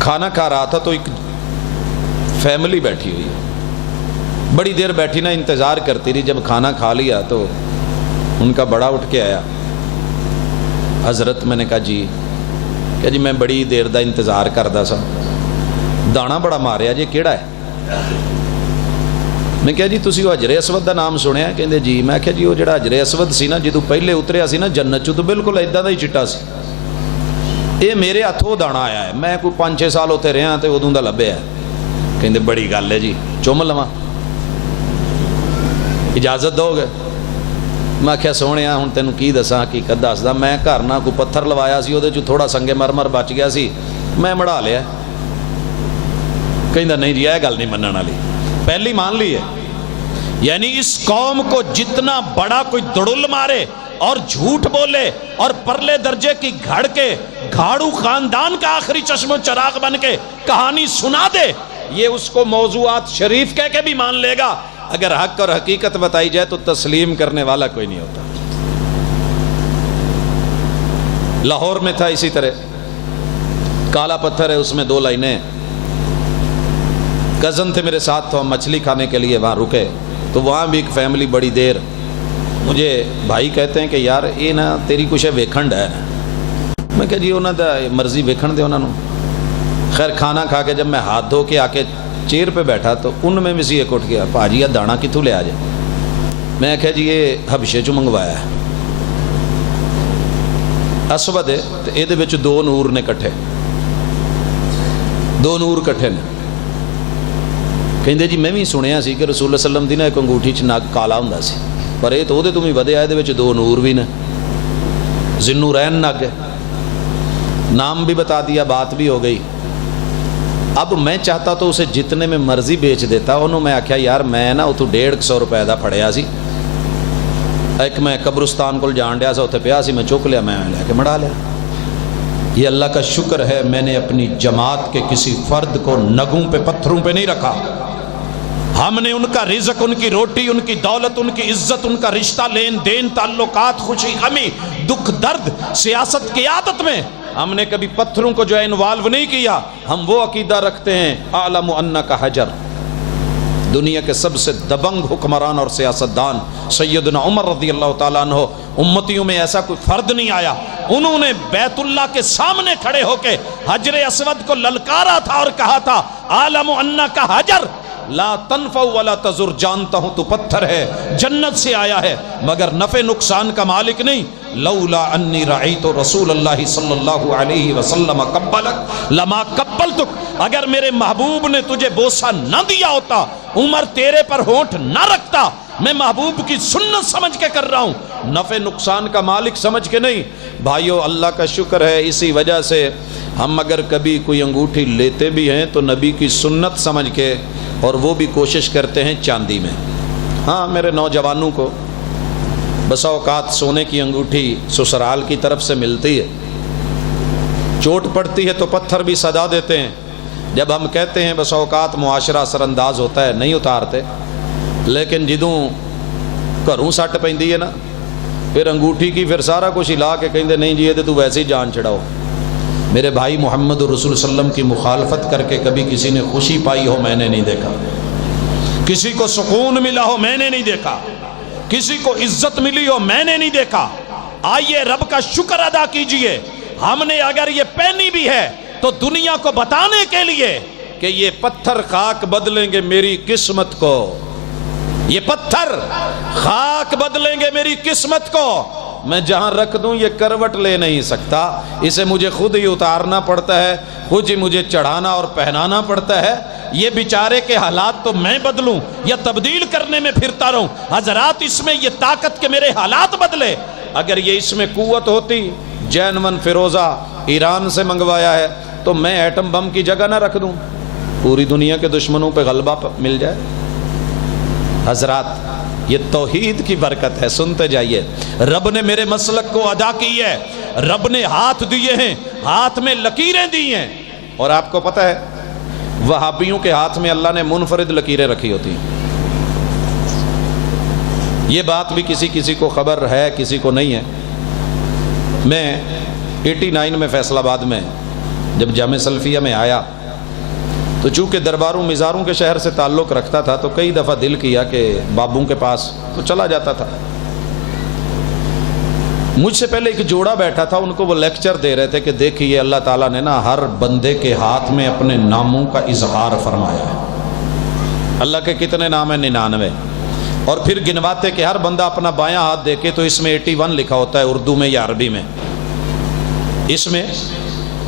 کھانا کھا رہا تھا تو ایک فیملی بیٹھی ہوئی ہے، بڑی دیر بیٹھی نا، انتظار کرتی رہی۔ جب کھانا کھا لیا تو ان کا بڑا اٹھ کے آیا، حضرت میں نے کہا جی، کہ جی میں بڑی دیر دا انتظار کردا سا، دانا بڑا ماریا جی، کیڑا ہے؟ میں کہا جی تسی وہ حجر اسود دا نام سنیا؟ کہندے جی۔ میں کہا جی وہ جڑا حجر اسود سی نا، جدوں پہلے اتریا سی نا جنت چوں، تو بالکل ایدا دا ہی چٹا سی۔ اے میرے ہاتھوں دانا آیا ہے، میں کوئی 5-6 سال اتنے رہا تے ادوں دا لبیا ہے۔ کہندے بڑی گل ہے جی، چوم لواں، اجازت دو گے؟ میں کہا سونے ہوں تینوں کی دساں، حقیقت دسدا، میں گھر نہ کوئی پتھر لوایا سی، وہ تھوڑا سنگے مرمر بچ گیا سی، میں مڑا لیا۔ کہندا نہیں جی یہ گل نہیں منن والی، پہلی مان لی ہے۔ یعنی اس قوم کو جتنا بڑا کوئی دڑل مارے اور جھوٹ بولے اور پرلے درجے کی گھڑ کے گھاڑو خاندان کا آخری چشم و چراغ بن کے کہانی سنا دے، یہ اس کو موضوعات شریف کہہ کے بھی مان لے گا۔ اگر حق اور حقیقت بتائی جائے تو تسلیم کرنے والا کوئی نہیں ہوتا۔ لاہور میں تھا اسی طرح، کالا پتھر ہے، اس میں 2 لائنیں، کزن تھے میرے ساتھ، تو ہم مچھلی کھانے کے لیے وہاں رکے، تو وہاں بھی ایک فیملی بڑی دیر، مجھے بھائی کہتے ہیں کہ یار یہ نا تیری کچھ ویکھن ہے۔ میں کہ جی انہوں دا مرضی ویکھن دے انہوں نے۔ خیر کھانا کھا کے جب میں ہاتھ دھو کے آ کے چیئر پہ بیٹھا تو ان میں سے ایک اٹھ گیا، پاجی یہ دانا کتوں لے آ جائے؟ میں کہا جی یہ حبشے چوں منگوایا ہے، اسود ہے، تو یہ دو نور نے کٹھے، دو نور کٹھے نے۔ کہندے جی میں بھی سنیا سی کہ رسول اللہ صلی اللہ علیہ وسلم دی نا ایک انگوٹھی چ نگ کالا ہوندا سی، پر یہ تو تم ہی ودیا، یہ دو نور بھی نے، ذی-النورین نگ ہے۔ نام بھی بتا دیا، بات بھی ہو گئی۔ اب میں چاہتا تو اسے جتنے میں مرضی بیچ دیتا، انہوں میں آکھیا یار میں نا اتو 150 روپے دا پھڑیا سی، ایک میں قبرستان کو جان ڈیا سا اتنے پیا سی، میں چک لیا، میں لے کے مڑا لیا۔ یہ اللہ کا شکر ہے میں نے اپنی جماعت کے کسی فرد کو نگوں پہ پتھروں پہ نہیں رکھا۔ ہم نے ان کا رزق، ان کی روٹی، ان کی دولت، ان کی عزت، ان کا رشتہ، لین دین، تعلقات، خوشی غمی، دکھ درد، سیاست قیادت میں ہم نے کبھی پتھروں کو جو ہے انوالو نہیں کیا۔ ہم وہ عقیدہ رکھتے ہیں اعلم انک حجر۔ دنیا کے سب سے دبنگ حکمران اور سیاستدان سیدنا عمر رضی اللہ تعالیٰ عنہ، امتیوں میں ایسا کوئی فرد نہیں آیا، انہوں نے بیت اللہ کے سامنے کھڑے ہو کے حجر اسود کو للکارا تھا اور کہا تھا اعلم انک حجر لا تنفع ولا تضر، جانتا ہوں تو پتھر ہے، جنت سے آیا ہے مگر نفع نقصان کا مالک نہیں۔ لولا انی رعیت رسول اللہ صلی اللہ علیہ وسلم قبلک لما قبلتک، اگر میرے محبوب نے تجھے بوسہ نہ دیا ہوتا، عمر تیرے پر ہونٹ نہ رکھتا، میں محبوب کی سنت سمجھ کے کر رہا ہوں، نفع نقصان کا مالک سمجھ کے نہیں۔ بھائیو اللہ کا شکر ہے، اسی وجہ سے ہم اگر کبھی کوئی انگوٹھی لیتے بھی ہیں تو نبی کی سنت سمجھ کے، اور وہ بھی کوشش کرتے ہیں چاندی میں۔ ہاں میرے نوجوانوں کو بسا اوقات سونے کی انگوٹھی سسرال کی طرف سے ملتی ہے، چوٹ پڑتی ہے تو پتھر بھی صدا دیتے ہیں، جب ہم کہتے ہیں بسا اوقات معاشرہ اثر انداز ہوتا ہے، نہیں اتارتے، لیکن جدوں گھروں سٹ پیندی ہے نا، پھر انگوٹھی کی پھر سارا کچھ ہلا کے کہندے نہیں جی یہ تو ویسے ہی جان چھڑاؤ۔ میرے بھائی محمد رسول صلی اللہ علیہ وسلم کی مخالفت کر کے کبھی کسی نے خوشی پائی ہو میں نے نہیں دیکھا، کسی کو سکون ملا ہو میں نے نہیں دیکھا، کسی کو عزت ملی ہو میں نے نہیں دیکھا۔ آئیے رب کا شکر ادا کیجئے، ہم نے اگر یہ پہنی بھی ہے تو دنیا کو بتانے کے لیے کہ یہ پتھر خاک بدلیں گے میری قسمت کو، یہ پتھر خاک بدلیں گے میری قسمت کو، میں جہاں رکھ دوں یہ کروٹ لے نہیں سکتا، اسے مجھے خود ہی اتارنا پڑتا ہے، خود ہی مجھے چڑھانا اور پہنانا پڑتا ہے۔ یہ بیچارے کے حالات تو میں بدلوں یا تبدیل کرنے میں پھرتا رہوں؟ حضرات اس میں یہ طاقت کہ میرے حالات بدلے، اگر یہ اس میں قوت ہوتی، جین 1 فیروزہ ایران سے منگوایا ہے، تو میں ایٹم بم کی جگہ نہ رکھ دوں، پوری دنیا کے دشمنوں پہ غلبہ مل جائے۔ حضرات یہ توحید کی برکت ہے، سنتے جائیے۔ رب نے میرے مسلک کو ادا کی ہے، رب نے ہاتھ دیے ہیں، ہاتھ میں لکیریں دی ہیں، اور آپ کو پتہ ہے وہابیوں کے ہاتھ میں اللہ نے منفرد لکیریں رکھی ہوتی ہیں۔ یہ بات بھی کسی کو خبر ہے، کسی کو نہیں ہے۔ میں 89 میں فیصل آباد میں جب جامع سلفیہ میں آیا تو چونکہ درباروں مزاروں کے شہر سے تعلق رکھتا تھا تو کئی دفعہ دل کیا کہ بابوں کے پاس تو چلا جاتا تھا۔ مجھ سے پہلے ایک جوڑا بیٹھا تھا، ان کو وہ لیکچر دے رہے تھے کہ دیکھیے اللہ تعالیٰ نے نا ہر بندے کے ہاتھ میں اپنے ناموں کا اظہار فرمایا ہے۔ اللہ کے کتنے نام ہیں؟ 99، اور پھر گنواتے کہ ہر بندہ اپنا بایاں ہاتھ دیکھے تو اس میں 81 لکھا ہوتا ہے، اردو میں یا عربی میں، اس میں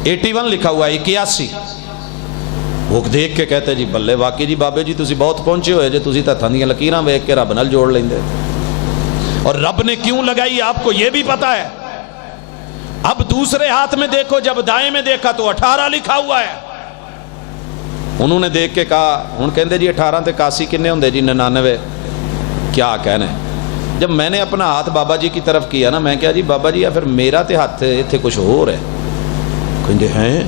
81 لکھا ہوا ہے، 81۔ وہ دیکھ کے کہتے جی بلے واقعی جی بابے جی تسی بہت پہنچے ہوئے جی، تسی تھاں دیاں لکیراں ویکھ کے رب نال جوڑ لیندے۔ اور رب نے کیوں لگائی آپ کو یہ بھی پتا ہے۔ اب دوسرے ہاتھ میں دیکھو، جب دائیں میں دیکھا تو 18 لکھا ہوا ہے۔ انہوں نے دیکھ کے کہا، ہن کہندے جی 18 تے 81 کنے ہوندے جی 99، کیا کہنے۔ جب میں نے اپنا ہاتھ بابا جی کی طرف کیا نا، میں کہا جی بابا جی یا پھر میرا تے ہاتھ ایتھے کچھ ہو رہا ہے۔ کہندے ہیں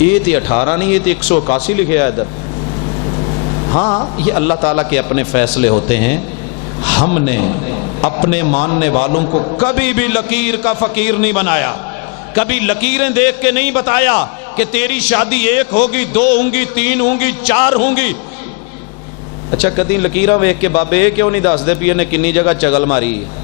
یہ تے 18 نہیں، یہ تے 181 لکھے ہے ادھر۔ ہاں یہ اللہ تعالیٰ کے اپنے فیصلے ہوتے ہیں۔ ہم نے اپنے ماننے والوں کو کبھی بھی لکیر کا فقیر نہیں بنایا، کبھی لکیریں دیکھ کے نہیں بتایا کہ تیری شادی 1 ہوگی 2 ہوں گی 3 ہوں گی 4 ہوں گی. اچھا کدی لکیراں ویکھ کے بابے یہ کیوں نہیں دس دے بھی نے کنی جگہ چگل ماری ہے؟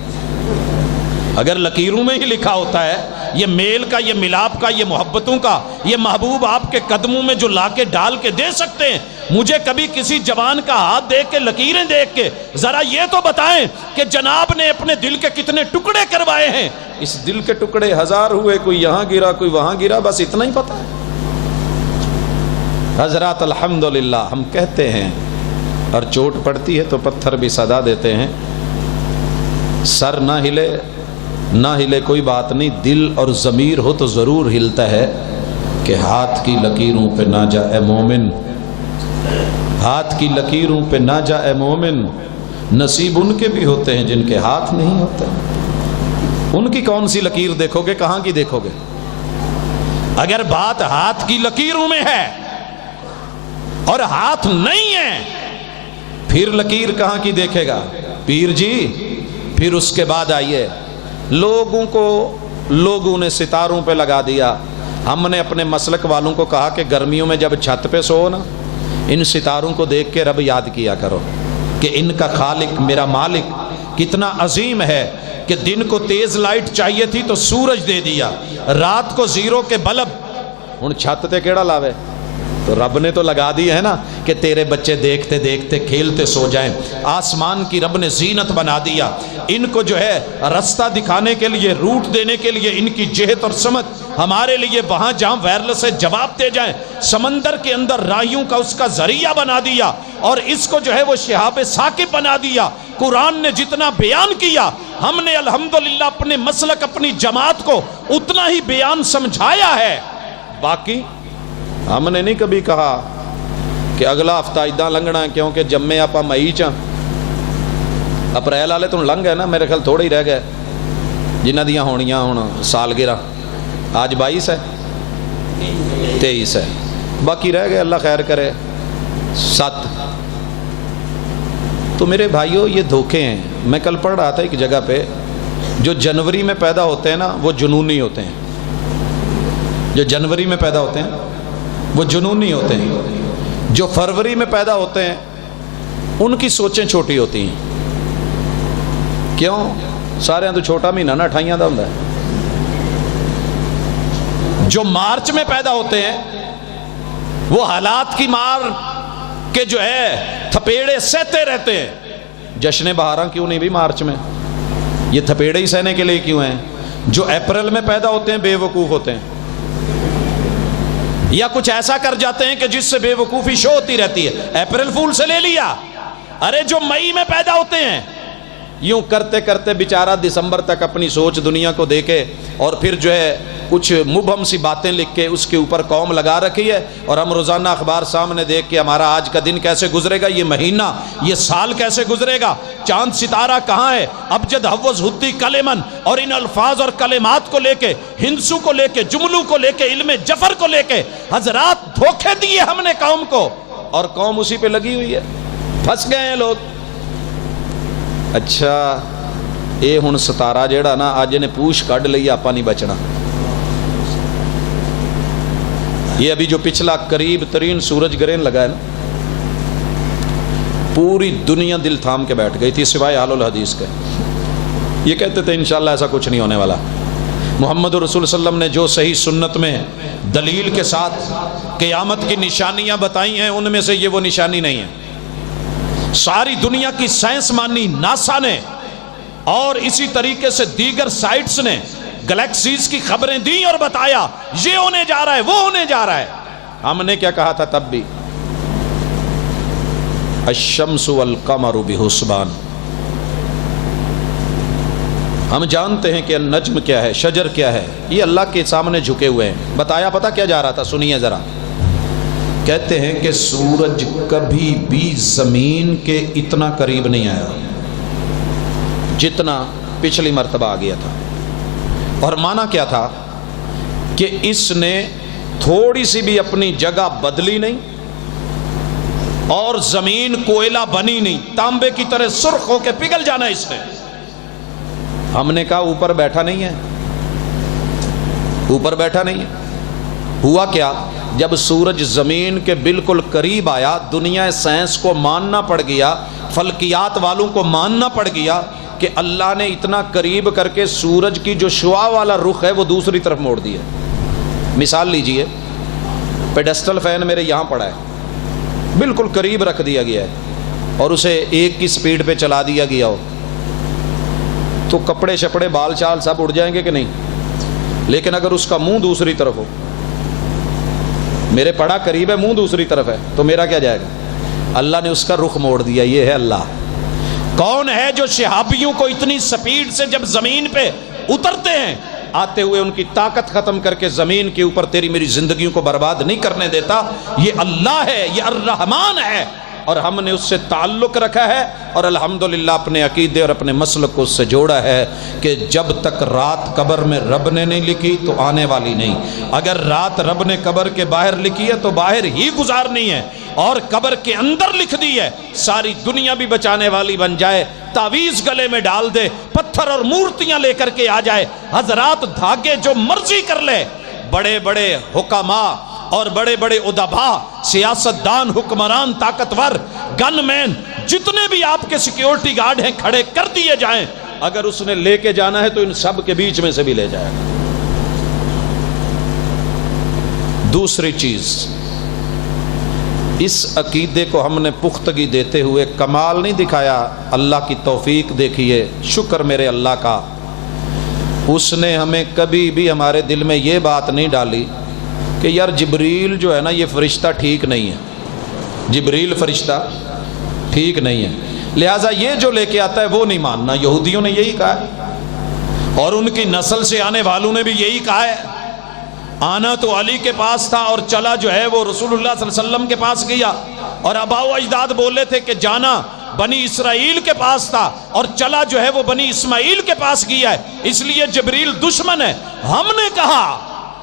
اگر لکیروں میں ہی لکھا ہوتا ہے یہ میل کا، یہ ملاپ کا، یہ محبتوں کا، یہ محبوب آپ کے قدموں میں جو لا کے ڈال کے دے سکتے ہیں، مجھے کبھی کسی جوان کا ہاتھ دیکھ کے لکیریں دیکھ کے ذرا یہ تو بتائیں کہ جناب نے اپنے دل کے کتنے ٹکڑے کروائے ہیں. اس دل کے ٹکڑے 1000 ہوئے، کوئی یہاں گرا کوئی وہاں گرا، بس اتنا ہی پتا ہے. حضرات الحمدللہ ہم کہتے ہیں اور چوٹ پڑتی ہے تو پتھر بھی صدا دیتے ہیں، سر نہ ہلے نہ ہلے کوئی بات نہیں، دل اور ضمیر ہو تو ضرور ہلتا ہے کہ ہاتھ کی لکیروں پہ نہ جا اے مومن، ہاتھ کی لکیروں پہ نہ جا اے مومن. نصیب ان کے بھی ہوتے ہیں جن کے ہاتھ نہیں ہوتے. ان کی کون سی لکیر دیکھو گے، کہاں کی دیکھو گے؟ اگر بات ہاتھ کی لکیروں میں ہے اور ہاتھ نہیں ہے پھر لکیر کہاں کی دیکھے گا پیر جی؟ پھر اس کے بعد آئیے، لوگوں نے ستاروں پہ لگا دیا. ہم نے اپنے مسلک والوں کو کہا کہ گرمیوں میں جب چھت پہ سو نا، ان ستاروں کو دیکھ کے رب یاد کیا کرو کہ ان کا خالق میرا مالک کتنا عظیم ہے کہ دن کو تیز لائٹ چاہیے تھی تو سورج دے دیا، رات کو 0 کے بلب. ہن چھت تے کیڑا لاوے؟ تو رب نے تو لگا دی ہے نا کہ تیرے بچے دیکھتے دیکھتے کھیلتے سو جائیں. آسمان کی رب نے زینت بنا دیا. ان کو جو ہے رستہ دکھانے کے لیے، روٹ دینے کے لیے ان کی جہت اور سمت ہمارے لیے وہاں جہاں وائرلیس سے جواب دے جائیں. سمندر کے اندر راہیوں کا اس کا ذریعہ بنا دیا اور اس کو جو ہے وہ شہاب ثاقب بنا دیا. قرآن نے جتنا بیان کیا ہم نے الحمدللہ اپنے مسلک اپنی جماعت کو اتنا ہی بیان سمجھایا ہے. باقی ہم نے نہیں کبھی کہا کہ اگلا ہفتہ ادھا لنگنا ہے کیونکہ جمے آپ مئی چاں اپریل والے تو لنگ گئے نا، میرے خیال تھوڑے ہی رہ گئے جنہ دیاں ہونیاں ہوں سالگرہ. آج 22 ہے 23 ہے، باقی رہ گئے اللہ خیر کرے 7. تو میرے بھائیوں یہ دھوکے ہیں. میں کل پڑھ رہا تھا ایک جگہ پہ، جو جنوری میں پیدا ہوتے ہیں نا وہ جنونی ہوتے ہیں. جو جنوری میں پیدا ہوتے ہیں وہ جنونی ہوتے ہیں. جو فروری میں پیدا ہوتے ہیں ان کی سوچیں چھوٹی ہوتی ہیں. کیوں؟ سارے تو چھوٹا مہینہ نہ 28 دا ہوندا ہے. جو مارچ میں پیدا ہوتے ہیں وہ حالات کی مار کے جو ہے تھپیڑے سہتے رہتے ہیں. جشن بہاراں کیوں نہیں بھی مارچ میں؟ یہ تھپیڑے ہی سہنے کے لیے کیوں ہیں؟ جو اپریل میں پیدا ہوتے ہیں بے وقوف ہوتے ہیں، یا کچھ ایسا کر جاتے ہیں کہ جس سے بے وقوفی شو ہوتی رہتی ہے. اپریل فول سے لے لیا. ارے جو مئی میں پیدا ہوتے ہیں یوں کرتے کرتے بیچارہ دسمبر تک اپنی سوچ دنیا کو دیکھے اور پھر جو ہے کچھ مبہم سی باتیں لکھ کے اس کے اوپر قوم لگا رکھی ہے، اور ہم روزانہ اخبار سامنے دیکھ کے ہمارا آج کا دن کیسے گزرے گا، یہ مہینہ یہ سال کیسے گزرے گا، چاند ستارہ کہاں ہے. ابجد حوض ہدی کلمن، اور ان الفاظ اور کلمات کو لے کے، ہندسو کو لے کے، جملوں کو لے کے، علم جفر کو لے کے حضرات دھوکے دیے ہم نے قوم کو، اور قوم اسی پہ لگی ہوئی ہے. پھنس گئے ہیں لوگ. اچھا اے ہن ستارہ جیڑا نا اج نے پوچھ کڈ لئی آپا نہیں بچنا. یہ ابھی جو پچھلا قریب ترین سورج گرہن لگا ہے نا، پوری دنیا دل تھام کے بیٹھ گئی تھی سوائے اہل الحدیث کے. یہ کہتے تھے انشاءاللہ ایسا کچھ نہیں ہونے والا. محمد رسول صلی اللہ علیہ وسلم نے جو صحیح سنت میں دلیل کے ساتھ قیامت کی نشانیاں بتائی ہیں ان میں سے یہ وہ نشانی نہیں ہے. ساری دنیا کی سائنس مانی ناسا نے اور اسی طریقے سے دیگر سائٹس نے گلیکسیز کی خبریں دیں اور بتایا یہ ہونے جا رہا ہے وہ ہونے جا رہا ہے. ہم نے کیا کہا تھا تب بھی؟ الشمس والقمر بحسبان. ہم جانتے ہیں کہ النجم کیا ہے، شجر کیا ہے، یہ اللہ کے سامنے جھکے ہوئے ہیں. بتایا پتہ کیا جا رہا تھا؟ سنیے ذرا. کہتے ہیں کہ سورج کبھی بھی زمین کے اتنا قریب نہیں آیا جتنا پچھلی مرتبہ آ گیا تھا. اور مانا کیا تھا کہ اس نے تھوڑی سی بھی اپنی جگہ بدلی نہیں اور زمین کوئلہ بنی نہیں، تانبے کی طرح سرخ ہو کے پگھل جانا اس نے. ہم نے کہا اوپر بیٹھا نہیں ہے، اوپر بیٹھا نہیں ہے. ہوا کیا؟ جب سورج زمین کے بالکل قریب آیا، دنیا سائنس کو ماننا پڑ گیا، فلکیات والوں کو ماننا پڑ گیا کہ اللہ نے اتنا قریب کر کے سورج کی جو شعاع والا رخ ہے وہ دوسری طرف موڑ دیا۔ مثال لیجئے، پیڈسٹل فین میرے یہاں پڑا ہے، بالکل قریب رکھ دیا گیا ہے اور اسے 1 کی سپیڈ پہ چلا دیا گیا ہو تو کپڑے شپڑے بال چال سب اڑ جائیں گے کہ نہیں؟ لیکن اگر اس کا منہ دوسری طرف ہو، میرے پڑا قریب ہے، منہ دوسری طرف ہے، تو میرا کیا جائے گا؟ اللہ نے اس کا رخ موڑ دیا۔ یہ ہے اللہ۔ کون ہے جو شہابیوں کو اتنی سپیڈ سے جب زمین پہ اترتے ہیں آتے ہوئے ان کی طاقت ختم کر کے زمین کے اوپر تیری میری زندگیوں کو برباد نہیں کرنے دیتا؟ یہ اللہ ہے، یہ الرحمن ہے، اور ہم نے اس سے تعلق رکھا ہے اور الحمدللہ اپنے عقیدے اور اپنے مسلک کو اس سے جوڑا ہے کہ جب تک رات قبر میں رب نے نہیں لکھی تو آنے والی نہیں۔ اگر رات رب نے قبر کے باہر لکھی ہے تو باہر ہی گزارنی ہے، اور قبر کے اندر لکھ دی ہے ساری دنیا بھی بچانے والی بن جائے، تعویذ گلے میں ڈال دے، پتھر اور مورتیاں لے کر کے آ جائے، حضرات دھاگے جو مرضی کر لے، بڑے بڑے حکماء اور بڑے بڑے ادبا، سیاستدان، حکمران، طاقتور، گن مین، جتنے بھی آپ کے سیکیورٹی گارڈ ہیں کھڑے کر دیے جائیں، اگر اس نے لے کے جانا ہے تو ان سب کے بیچ میں سے بھی لے جائے گا۔ دوسری چیز، اس عقیدے کو ہم نے پختگی دیتے ہوئے کمال نہیں دکھایا، اللہ کی توفیق دیکھیے، شکر میرے اللہ کا، اس نے ہمیں کبھی بھی ہمارے دل میں یہ بات نہیں ڈالی کہ یار جبریل جو ہے نا یہ فرشتہ ٹھیک نہیں ہے، جبریل فرشتہ ٹھیک نہیں ہے، لہٰذا یہ جو لے کے آتا ہے وہ نہیں ماننا۔ یہودیوں نے یہی کہا ہے اور ان کی نسل سے آنے والوں نے بھی یہی کہا ہے۔ آنا تو علی کے پاس تھا اور چلا جو ہے وہ رسول اللہ صلی اللہ علیہ وسلم کے پاس گیا، اور آباء و اجداد بولے تھے کہ جانا بنی اسرائیل کے پاس تھا اور چلا جو ہے وہ بنی اسماعیل کے پاس گیا ہے، اس لیے جبریل دشمن ہے۔ ہم نے کہا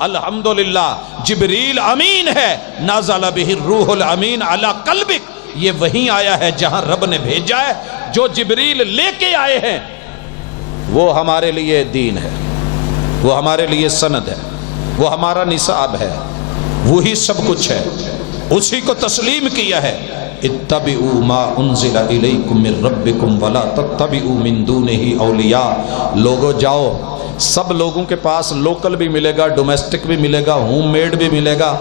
الحمدللہ جبریل امین ہے، نازل بہ الروح الامین علی قلبک، یہ وہیں آیا ہے جہاں رب نے بھیجا ہے۔ جو جبریل لے کے آئے ہیں وہ ہمارے لیے دین ہے، وہ ہمارے لیے سند ہے، وہ ہمارا نصاب ہے، وہی سب کچھ ہے، اسی کو تسلیم کیا ہے۔ اتبعوا ما انزل الیکم من ربکم ولا تتبعوا من دونہ اولیاء، لوگو جاؤ، سب لوگوں کے پاس لوکل بھی ملے گا، ڈومیسٹک بھی ملے گا، ہوم میڈ بھی ملے گا،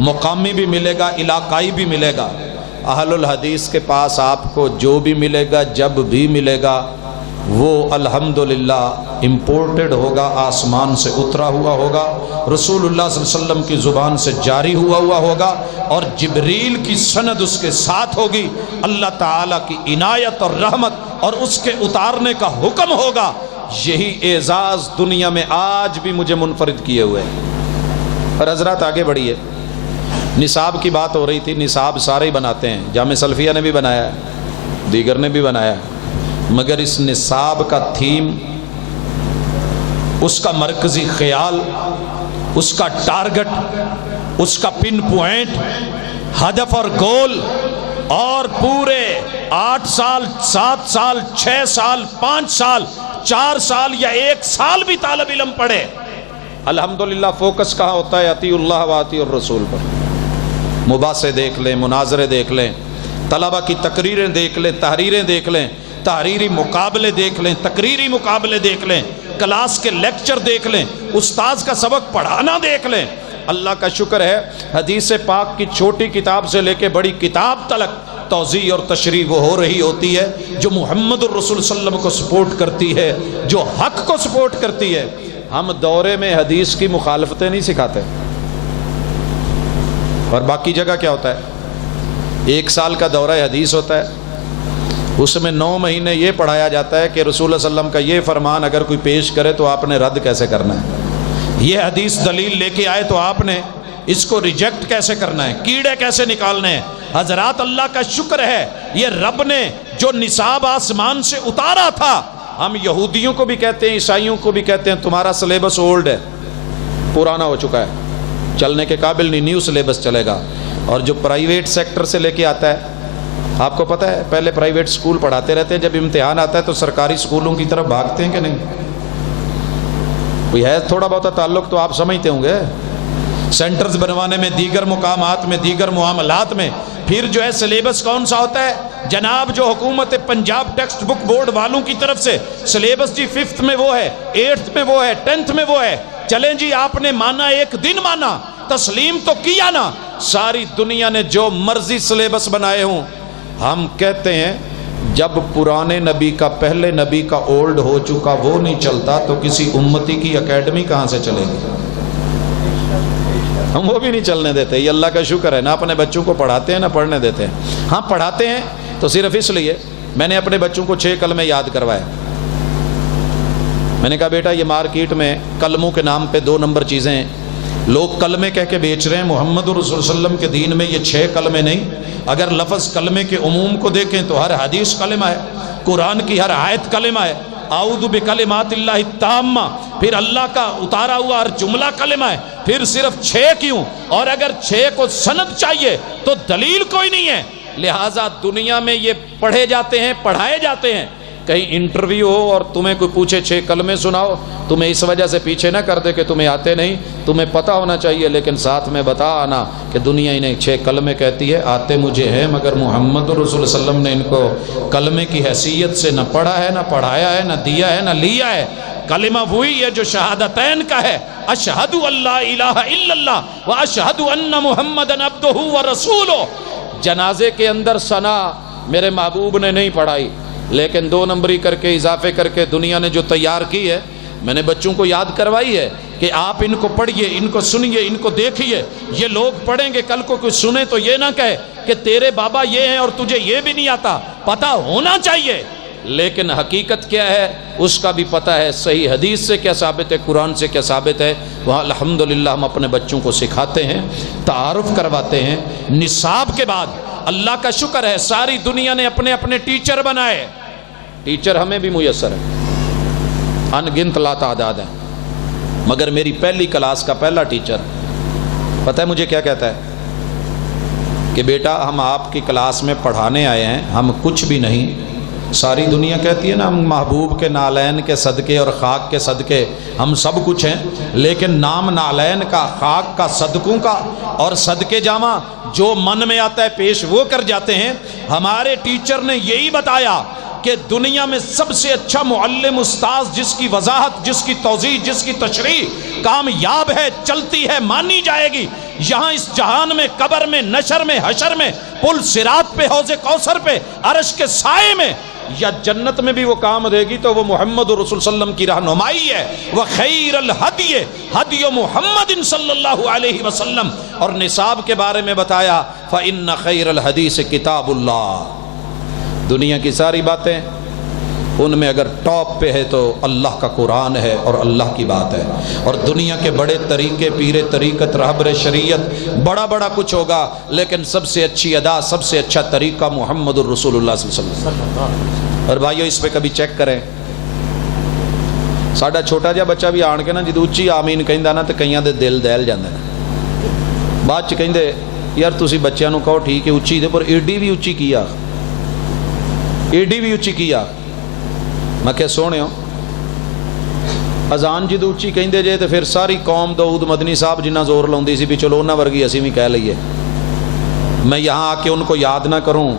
مقامی بھی ملے گا، علاقائی بھی ملے گا۔ اہل الحدیث کے پاس آپ کو جو بھی ملے گا، جب بھی ملے گا، وہ الحمدللہ امپورٹڈ ہوگا، آسمان سے اترا ہوا ہوگا، رسول اللہ صلی اللہ علیہ وسلم کی زبان سے جاری ہوا ہوگا، اور جبریل کی سند اس کے ساتھ ہوگی، اللہ تعالیٰ کی عنایت اور رحمت اور اس کے اتارنے کا حکم ہوگا۔ یہی اعزاز دنیا میں آج بھی مجھے منفرد کیے ہوئے ہیں۔ اور حضرات آگے بڑھیے، نصاب کی بات ہو رہی تھی، نصاب سارے ہی بناتے ہیں، جامع سلفیہ نے بھی بنایا ہے، دیگر نے بھی بنایا ہے، مگر اس نصاب کا تھیم، اس کا مرکزی خیال، اس کا ٹارگٹ، اس کا پن پوائنٹ، ہدف اور گول، اور پورے 8 سال 7 سال 6 سال 5 سال 4 سال یا 1 سال بھی طالب علم پڑھے، الحمدللہ فوکس کہاں ہوتا ہے؟ اطیعوا اللہ و اطیعوا الرسول پر۔ مباحثے دیکھ لیں، مناظرے دیکھ لیں، طلبہ کی تقریریں دیکھ لیں، تحریریں دیکھ لیں، تحریری مقابلے دیکھ لیں، تقریری مقابلے دیکھ لیں، کلاس کے لیکچر دیکھ لیں، استاذ کا سبق پڑھانا دیکھ لیں۔ اللہ کا شکر ہے حدیث پاک کی چھوٹی کتاب سے لے کے بڑی کتاب تلک توضیح اور تشریح وہ ہو رہی ہوتی ہے جو محمد الرسول صلی اللہ علیہ وسلم کو سپورٹ کرتی ہے، جو حق کو سپورٹ کرتی ہے۔ ہم دورے میں حدیث کی مخالفتیں نہیں سکھاتے، اور باقی جگہ کیا ہوتا ہے؟ 1 سال کا دورہ حدیث ہوتا ہے، اس میں 9 مہینے یہ پڑھایا جاتا ہے کہ رسول اللہ صلی اللہ علیہ وسلم کا یہ فرمان اگر کوئی پیش کرے تو آپ نے رد کیسے کرنا ہے، یہ حدیث دلیل لے کے آئے تو آپ نے اس کو ریجیکٹ کیسے کرنا ہے، کیڑے کیسے نکالنے ہیں۔ حضرات اللہ کا شکر ہے یہ رب نے جو نصاب آسمان سے اتارا تھا، ہم یہودیوں کو بھی کہتے ہیں، عیسائیوں کو بھی کہتے ہیں تمہارا سلیبس اولڈ ہے، پرانا ہو چکا ہے، چلنے کے قابل نہیں، نیو سلیبس چلے گا۔ اور جو پرائیویٹ سیکٹر سے لے کے آتا ہے، آپ کو پتہ ہے پہلے پرائیویٹ سکول پڑھاتے رہتے ہیں، جب امتحان آتا ہے تو سرکاری سکولوں کی طرف بھاگتے ہیں کہ نہیں؟ کوئی ہے تھوڑا بہت تعلق تو آپ سمجھتے ہوں گے، سینٹرز بنوانے میں، دیگر مقامات میں، دیگر معاملات میں۔ پھر جو ہے سلیبس کون سا ہوتا ہے جناب؟ جو حکومت پنجاب ٹیکسٹ بک بورڈ والوں کی طرف سے سلیبس جی 5th میں وہ ہے، 8th میں وہ ہے، 10th میں وہ ہے۔ چلیں جی، آپ نے مانا، ایک دن مانا، تسلیم تو کیا نا۔ ساری دنیا نے جو مرضی سلیبس بنائے ہوں، ہم کہتے ہیں جب پرانے نبی کا، پہلے نبی کا اولڈ ہو چکا وہ نہیں چلتا تو کسی امتی کی اکیڈمی کہاں سے چلے گی؟ ہم وہ بھی نہیں چلنے دیتے۔ یہ اللہ کا شکر ہے، نہ اپنے بچوں کو پڑھاتے ہیں نہ پڑھنے دیتے ہیں۔ ہاں پڑھاتے ہیں تو صرف اس لیے، میں نے اپنے بچوں کو 6 کلمے یاد کروائے۔ میں نے کہا بیٹا یہ مارکیٹ میں کلموں کے نام پہ 2 نمبر چیزیں ہیں، لوگ کلمے کہہ کے بیچ رہے ہیں، محمد رسول صلی اللہ علیہ وسلم کے دین میں یہ 6 کلمے نہیں۔ اگر لفظ کلمے کے عموم کو دیکھیں تو ہر حدیث کلمہ ہے، قرآن کی ہر آیت کلمہ ہے، اعوذ بکلمات اللہ التامہ، پھر اللہ کا اتارا ہوا ہر جملہ کلمہ ہے۔ پھر صرف 6 کیوں؟ اور اگر 6 کو سند چاہیے تو دلیل کوئی نہیں ہے۔ لہٰذا دنیا میں یہ پڑھے جاتے ہیں، پڑھائے جاتے ہیں۔ کہیں انٹرویو ہو اور تمہیں کوئی پوچھے 6 کلمے سناؤ، تمہیں اس وجہ سے پیچھے نہ کر دے کہ تمہیں آتے نہیں، تمہیں پتہ ہونا چاہیے، لیکن ساتھ میں بتا آنا کہ دنیا انہیں 6 کلمے کہتی ہے، آتے مجھے ہیں، مگر محمد رسول صلی اللہ علیہ وسلم نے ان کو کلمے کی حیثیت سے نہ پڑھا ہے، نہ پڑھایا ہے، نہ دیا ہے، نہ لیا ہے۔ کلمہ وہی ہے جو شہادتین کا ہے، اشہد اللہ الہ الا اللہ و اشہد ان محمدن عبدہ و رسولہ۔ جنازے کے اندر ثنا میرے محبوب نے نہیں پڑھائی، لیکن 2 نمبری کر کے، اضافے کر کے دنیا نے جو تیار کی ہے، میں نے بچوں کو یاد کروائی ہے کہ آپ ان کو پڑھیے، ان کو سنیے، ان کو دیکھیے۔ یہ لوگ پڑھیں گے، کل کو کوئی سنے تو یہ نہ کہے کہ تیرے بابا یہ ہیں اور تجھے یہ بھی نہیں آتا۔ پتہ ہونا چاہیے، لیکن حقیقت کیا ہے اس کا بھی پتہ ہے، صحیح حدیث سے کیا ثابت ہے، قرآن سے کیا ثابت ہے، وہاں الحمدللہ ہم اپنے بچوں کو سکھاتے ہیں، تعارف کرواتے ہیں۔ نصاب کے بعد اللہ کا شکر ہے ساری دنیا نے اپنے اپنے ٹیچر بنائے۔ ٹیچر ہمیں بھی میسر ہے، ان گنت لا تعداد ہیں، مگر میری پہلی کلاس کا پہلا ٹیچر پتہ ہے مجھے کیا کہتا ہے کہ بیٹا ہم آپ کی کلاس میں پڑھانے آئے ہیں، ہم کچھ بھی نہیں۔ ساری دنیا کہتی ہے نا ہم محبوب کے نالین کے صدقے اور خاک کے صدقے ہم سب کچھ ہیں، لیکن نام نالین کا، خاک کا، صدقوں کا اور صدقے جامع جو من میں آتا ہے پیش وہ کر جاتے ہیں۔ ہمارے ٹیچر نے یہی بتایا کہ دنیا میں سب سے اچھا معلم استاذ جس کی وضاحت، جس کی توضیح، جس کی تشریح کامیاب ہے، چلتی ہے، مانی جائے گی، یہاں اس جہان میں، قبر میں، نشر میں، حشر میں، پل صراط پہ، حوض کوثر پہ، عرش کے سائے میں، یا جنت میں بھی وہ کام دے گی تو وہ محمد رسول صلی اللہ علیہ وسلم کی رہنمائی ہے۔ وَخَيْرَ الْحَدْيِ هَدْيُ مُحَمَّدٍ صلی اللہ علیہ وسلم۔ اور نصاب کے بارے میں بتایا فَإِنَّ خَيْرَ الْحَدِيثِ کتاب اللہ۔ دنیا کی ساری باتیں ان میں اگر ٹاپ پہ ہے تو اللہ کا قرآن ہے اور اللہ کی بات ہے، اور دنیا کے بڑے طریقے، پیر طریقت، رہبر شریعت، بڑا بڑا کچھ ہوگا، لیکن سب سے اچھی ادا، سب سے اچھا طریقہ محمد الرسول اللہ صلی اللہ علیہ وسلم۔ اور بھائیو اس پہ کبھی چیک کریں، ساڈا چھوٹا جہا بچہ بھی آن کے نا جدو اچھی آمین کہندا نا تے کئیاں دے دل دہل جاندے نے، بعد چ کہندے یار تسی بچیاں نو کہو ٹھیک ہے اچھی دے، پر ایڈی بھی اچھی کیا، ایڈی بھی اچھی کیا۔ میں کہ سونے ہو اذان جدو اچھی کہندے جے تے پھر ساری قوم داؤد مدنی صاحب جنہ زور لاؤندی سی بھی چلو انہاں ورگی اسی بھی کہہ لئیے، میں یہاں آ کے ان کو یاد نہ کروں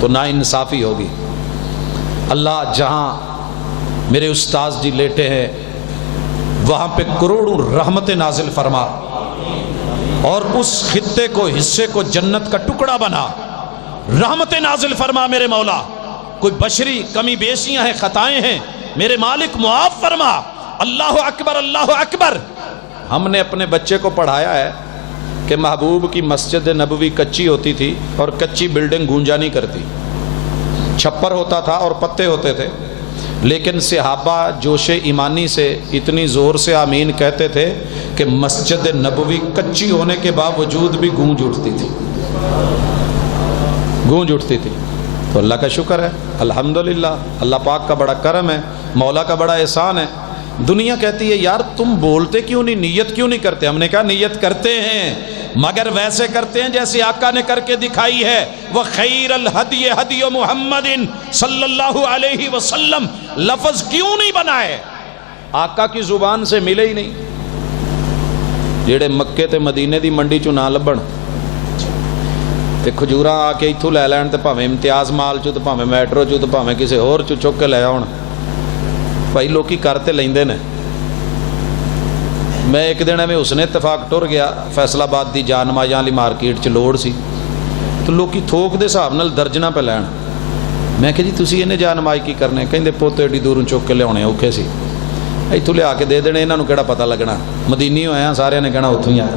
تو نا انصافی ہوگی۔ اللہ جہاں میرے استاذ جی لیٹے ہیں وہاں پہ کروڑوں رحمت نازل فرما، اور اس خطے کو، حصے کو جنت کا ٹکڑا بنا، رحمت نازل فرما میرے مولا۔ کوئی بشری کمی بیشیاں ہیں، خطائیں ہیں، میرے مالک معاف فرما۔ اللہ اکبر، اللہ اکبر۔ ہم نے اپنے بچے کو پڑھایا ہے کہ محبوب کی مسجد نبوی کچی ہوتی تھی اور کچی بلڈنگ گونجا نہیں کرتی، چھپر ہوتا تھا اور پتے ہوتے تھے، لیکن صحابہ جوش ایمانی سے اتنی زور سے آمین کہتے تھے کہ مسجد نبوی کچی ہونے کے باوجود بھی گونج اٹھتی تھی، گونج اٹھتی تھی۔ تو اللہ کا شکر ہے، الحمدللہ، اللہ پاک کا بڑا کرم ہے، مولا کا بڑا احسان ہے۔ دنیا کہتی ہے یار تم بولتے کیوں نہیں، نیت کیوں نہیں کرتے؟ ہم نے کہا نیت کرتے ہیں، مگر ویسے کرتے ہیں جیسے آقا نے کر کے دکھائی ہے۔ وَخَيْرَ الْحَدْيِ هَدْيُ مُحَمَّدٍ صلی اللہ علیہ وسلم لفظ کیوں نہیں بنائے؟ آقا کی زبان سے ملے ہی نہیں۔ ਜਿਹੜੇ ਮੱਕੇ ਤੇ ਮਦੀਨੇ ਦੀ ਮੰਡੀ ਚੋਂ ਨਾ ਲੱਭਣ ਤੇ ਖਜੂਰਾਂ ਆ ਕੇ ਇੱਥੋਂ ਲੈ ਲੈਣ, ਤੇ ਭਾਵੇਂ ਇਮਤਿਆਜ਼ ਮਾਲ ਚੋਂ, ਤੇ ਭਾਵੇਂ ਮੈਟਰੋ ਚੋਂ, ਤੇ ਭਾਵੇਂ ਕਿਸੇ ਹੋਰ ਚੋਂ ਚੁੱਕ ਕੇ ਲੈ ਆਉਣ। ਭਾਈ ਲੋਕੀ ਕਰ ਤੇ ਲੈਂਦੇ ਨੇ। ਮੈਂ ਇੱਕ ਦਿਨ ਐਵੇਂ ਹੁਸਨੇ ਇਤਫਾਕ ਟੁਰ ਗਿਆ, ਫੈਸਲਾਬਾਦ ਦੀ ਜਾਨਮਾਜ਼ਾਂ ਵਾਲੀ ਮਾਰਕੀਟ 'ਚ ਲੋੜ ਸੀ, ਤੇ ਲੋਕੀ ਥੋਕ ਦੇ ਹਿਸਾਬ ਨਾਲ ਦਰਜਨਾਂ ਪੈ ਲੈਣ। ਮੈਂ ਕਿਹਾ ਜੀ ਤੁਸੀਂ ਇਹਨੇ ਜਾਨਮਾਜ਼ ਕੀ ਕਰਨੇ? ਕਹਿੰਦੇ ਪੁੱਤ ਏਡੀ ਦੂਰੋਂ ਚੁੱਕ ਕੇ ਲਿਆਉਣੇ ਔਖੇ ਸੀ, ਇੱਥੋਂ ਲਿਆ ਕੇ ਦੇ ਦੇਣੇ, ਇਹਨਾਂ ਨੂੰ ਕਿਹੜਾ ਪਤਾ ਲੱਗਣਾ, ਮਦੀਨੀ ਹੋਇਆ ਸਾਰਿਆਂ ਨੇ ਕਹਿਣਾ ਉੱਥੋਂ ਹੀ ਆਇਆ।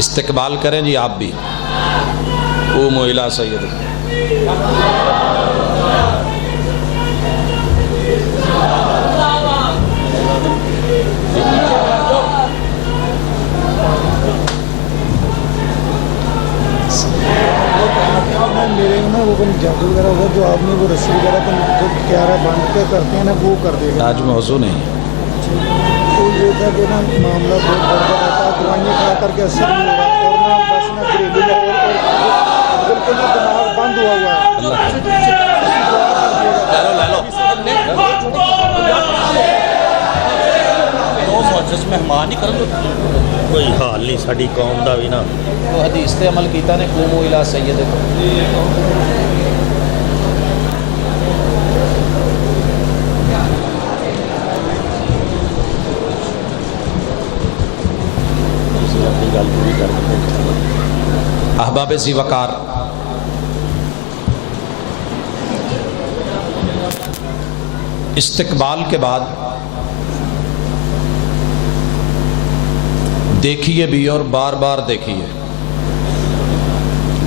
استقبال کریں جی آپ بھی. قوموا الی سید. میرے نا وہ جادو وغیرہ ہوگا جو آپ نے وہ رسی وغیرہ کو کیا رہا باندھ کے کرتے ہیں نا وہ کر دے گا. آج موضوع نہیں. تو یہ تھا کہ نا معاملہ بہت بڑا رہتا ہے, دوائیاں کھا کر کے اثر نہیں ہو رہا, اور نا بس نا گھریلو ماحول بالکل نا دماغ بند ہوا ہوا ہے. مہمان ہی کر کوئی حال نہیں ساری قوم کا بھی نا. وہ حدیث تے عمل کیتا نے قوموا الی سید. احباب ذی وقار, استقبال کے بعد دیکھیے بھی اور بار بار دیکھیے,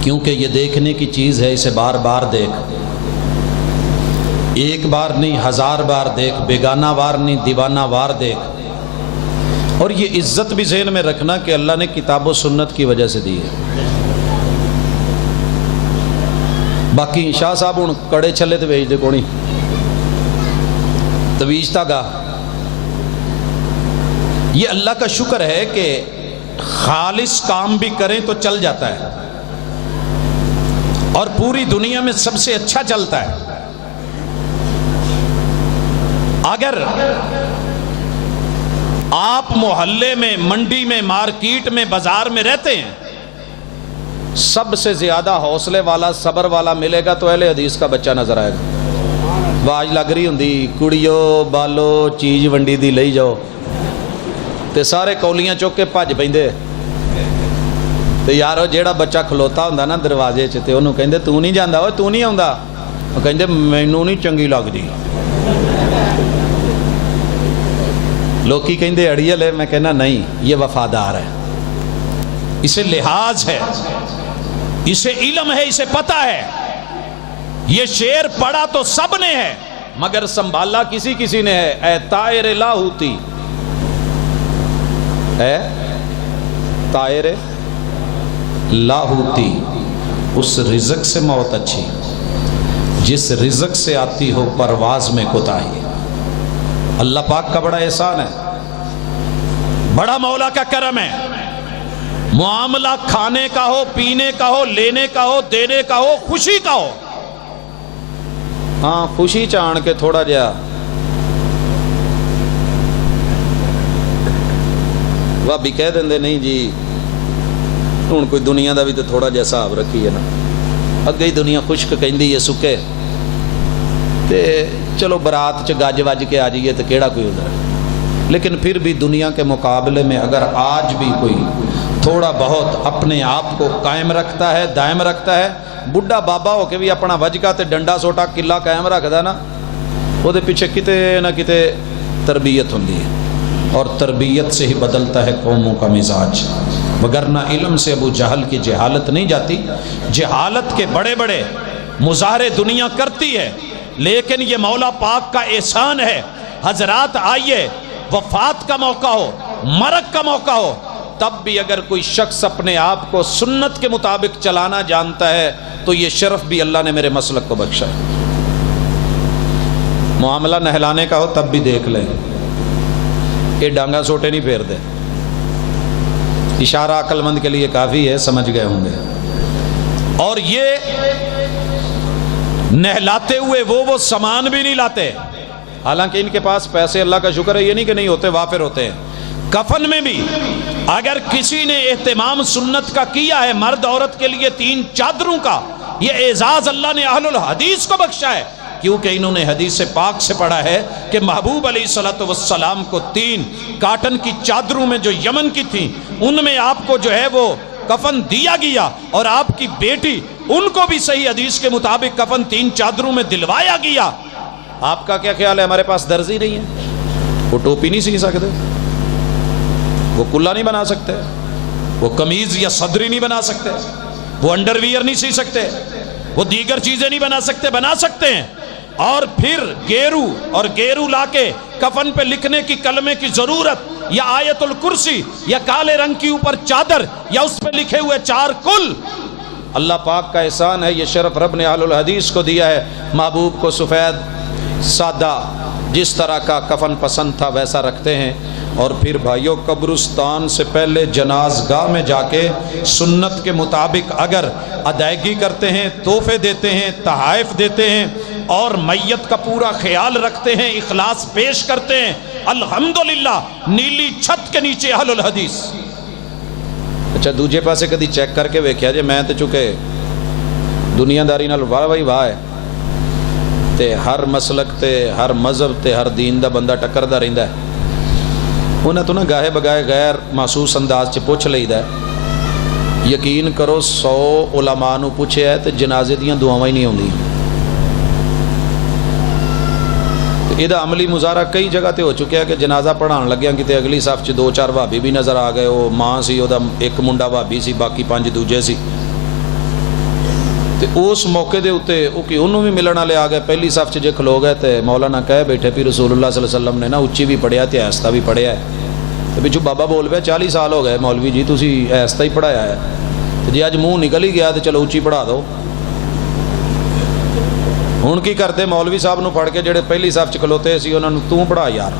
کیونکہ یہ دیکھنے کی چیز ہے, اسے بار بار دیکھ. ایک بار نہیں 1000 بار دیکھ, بیگانہ وار نہیں دیوانہ وار دیکھ. اور یہ عزت بھی ذہن میں رکھنا کہ اللہ نے کتاب و سنت کی وجہ سے دی ہے. باقی شاہ صاحب ہوں کڑے چھلے تو بھیج دے کونی تویج تھا. یہ اللہ کا شکر ہے کہ خالص کام بھی کریں تو چل جاتا ہے, اور پوری دنیا میں سب سے اچھا چلتا ہے. اگر آپ محلے میں, منڈی میں, مارکیٹ میں, بازار میں رہتے ہیں, سب سے زیادہ حوصلے والا, صبر والا ملے گا تو اہل حدیث کا بچہ نظر آئے گا. آواز لگ رہی ہوندی کڑیو بالو چیز ونڈی دی لئی جاؤ تے سارے کولیاں چوک کے بھج پیندے. تے یارو جیڑا بچہ کھلوتا ہوندا نا دروازے 'چ تے اونوں کہندے تو نہیں جاندا, اوے تو نہیں آوندا, او کہندے مینوں نہیں چنگی لگدی. لوکی کہندے اڑیل ہے, میں کہنا نہیں, یہ وفادار ہے, اسے لحاظ ہے, اسے علم ہے, اسے پتہ ہے. یہ شعر پڑھا تو سب نے ہے مگر سنبھالا کسی نے ہے. اے طائر لاہوتی, اے طائر لاہوتی, اس رزق سے موت اچھی جس رزق سے آتی ہو پرواز میں کوتاہی. اللہ پاک کا بڑا احسان ہے, بڑا مولا کا کرم ہے. معاملہ کھانے کا ہو, پینے کا ہو, لینے کا ہو, دینے کا ہو, خوشی کا ہو. ہاں خوشی چان کے تھوڑا جہا وہ بھی کہہ دیں نہیں جی ہوں کوئی دنیا دا بھی تو تھوڑا جہا حساب رکھی ہے نا, اگے ہی دنیا خشک کہندی ہے سکے, تے چلو برات چ گج وج کے آ جائیے تو کیڑا کوئی ہوتا ہے. لیکن پھر بھی دنیا کے مقابلے میں اگر آج بھی کوئی تھوڑا بہت اپنے آپ کو قائم رکھتا ہے, دائم رکھتا ہے, بڈھا بابا ہو کے بھی اپنا وجگا تے ڈنڈا سوٹا قلعہ قائم رکھدا نا, وہ دے پیچھے کتے نہ کتے تربیت ہوندی ہے, اور تربیت سے ہی بدلتا ہے قوموں کا مزاج. وگرنہ علم سے ابو جہل کی جہالت نہیں جاتی. جہالت کے بڑے بڑے مظاہرے دنیا کرتی ہے, لیکن یہ مولا پاک کا احسان ہے. حضرات آئیے, وفات کا موقع ہو, مرگ کا موقع ہو, تب بھی اگر کوئی شخص اپنے آپ کو سنت کے مطابق چلانا جانتا ہے تو یہ شرف بھی اللہ نے میرے مسلک کو بخشا ہے. معاملہ نہلانے کا ہو تب بھی دیکھ لیں, یہ ڈانگا سوٹے نہیں پھیر دے. اشارہ عقل مند کے لیے کافی ہے, سمجھ گئے ہوں گے. اور یہ نہلاتے ہوئے وہ سامان بھی نہیں لاتے, حالانکہ ان کے پاس پیسے اللہ کا شکر ہے, یہ نہیں کہ نہیں ہوتے, وافر ہوتے ہیں. کفن میں بھی اگر کسی نے اہتمام سنت کا کیا ہے, مرد عورت کے لیے 3 چادروں کا, یہ اعزاز اللہ نے اہل الحدیث کو بخشا ہے, کیونکہ انہوں نے حدیث پاک سے پڑھا ہے کہ محبوب علیہ الصلوۃ والسلام کو 3 کاٹن کی چادروں میں جو یمن کی تھیں ان میں آپ کو جو ہے وہ کفن دیا گیا, اور آپ کی بیٹی ان کو بھی صحیح حدیث کے مطابق کفن 3 چادروں میں دلوایا گیا. آپ کا کیا خیال ہے؟ ہمارے پاس درزی نہیں ہے, وہ ٹوپی نہیں سی سکتے, وہ کلا نہیں بنا سکتے, وہ قمیض یا صدری نہیں بنا سکتے، وہ انڈر ویئر نہیں سی سکتے، وہ دیگر چیزیں نہیں بنا سکتے، بنا سکتے ہیں۔ اور پھر گیرو لا کے کفن پہ لکھنے کی کلمے کی ضرورت، یا آیت الکرسی، یا کالے رنگ کی اوپر چادر، یا اس پہ لکھے ہوئے 4 کل، اللہ پاک کا احسان ہے۔ یہ شرف رب نے اہل الحدیث کو دیا ہے۔ محبوب کو سفید سادہ جس طرح کا کفن پسند تھا ویسا رکھتے ہیں۔ اور پھر بھائیوں، قبرستان سے پہلے جنازگاہ میں جا کے سنت کے مطابق اگر ادائیگی کرتے ہیں، تحفے دیتے ہیں، تحائف دیتے ہیں اور میت کا پورا خیال رکھتے ہیں، اخلاص پیش کرتے ہیں، الحمدللہ نیلی چھت کے نیچے اہل الحدیث۔ اچھا دوجے پاسے کدی چیک کر کے ویکھیا جے، میں تے چونکہ دنیا داری نال واہ واہی واہ ہے تے ہر مسلک تے ہر مذہب تے ہر دین دا بندہ ٹکردا رہندا ہے، انہیں تو نہ گاہے بگائے غیر محسوس انداز چ پوچھ لئیدا ہے۔ یقین کرو 100 علماء نو پوچھے ہے تے جنازے دیاں دعاواں ہی نہیں ہوندی۔ یہ عملی مظاہرہ کئی جگہ تے ہو چکے ہے کہ جنازہ پڑھان لگیا کتے اگلی صف چ 2-4 بھابی بھی نظر آ گئے، وہ ماں سی، وہ ایک منڈا بھابی سی، باقی 5 دوجے سی۔ تے اس موقع دے اتے کہ انہوں بھی ملن والے آ گئے، پہلی صف چ جے کھلو گئے تے مولانا کہہ بیٹھے پھر رسول اللہ صلی اللہ علیہ وسلم نے نا اچھی بھی پڑھیا تے ایستا بھی پڑھیا ہے۔ تے پچھو بابا بول پیا 40 سال ہو گئے مولوی جی تسی ایستا ہی پڑھایا ہے، تے جی اج منہ نکل ہی گیا تے چلو اچھی پڑھا دو۔ ہن کی کرتے مولوی صاحب نو پڑھ کے جڑے پہلی صف چ کھلوتے سی انہاں نو تو پڑھا یار۔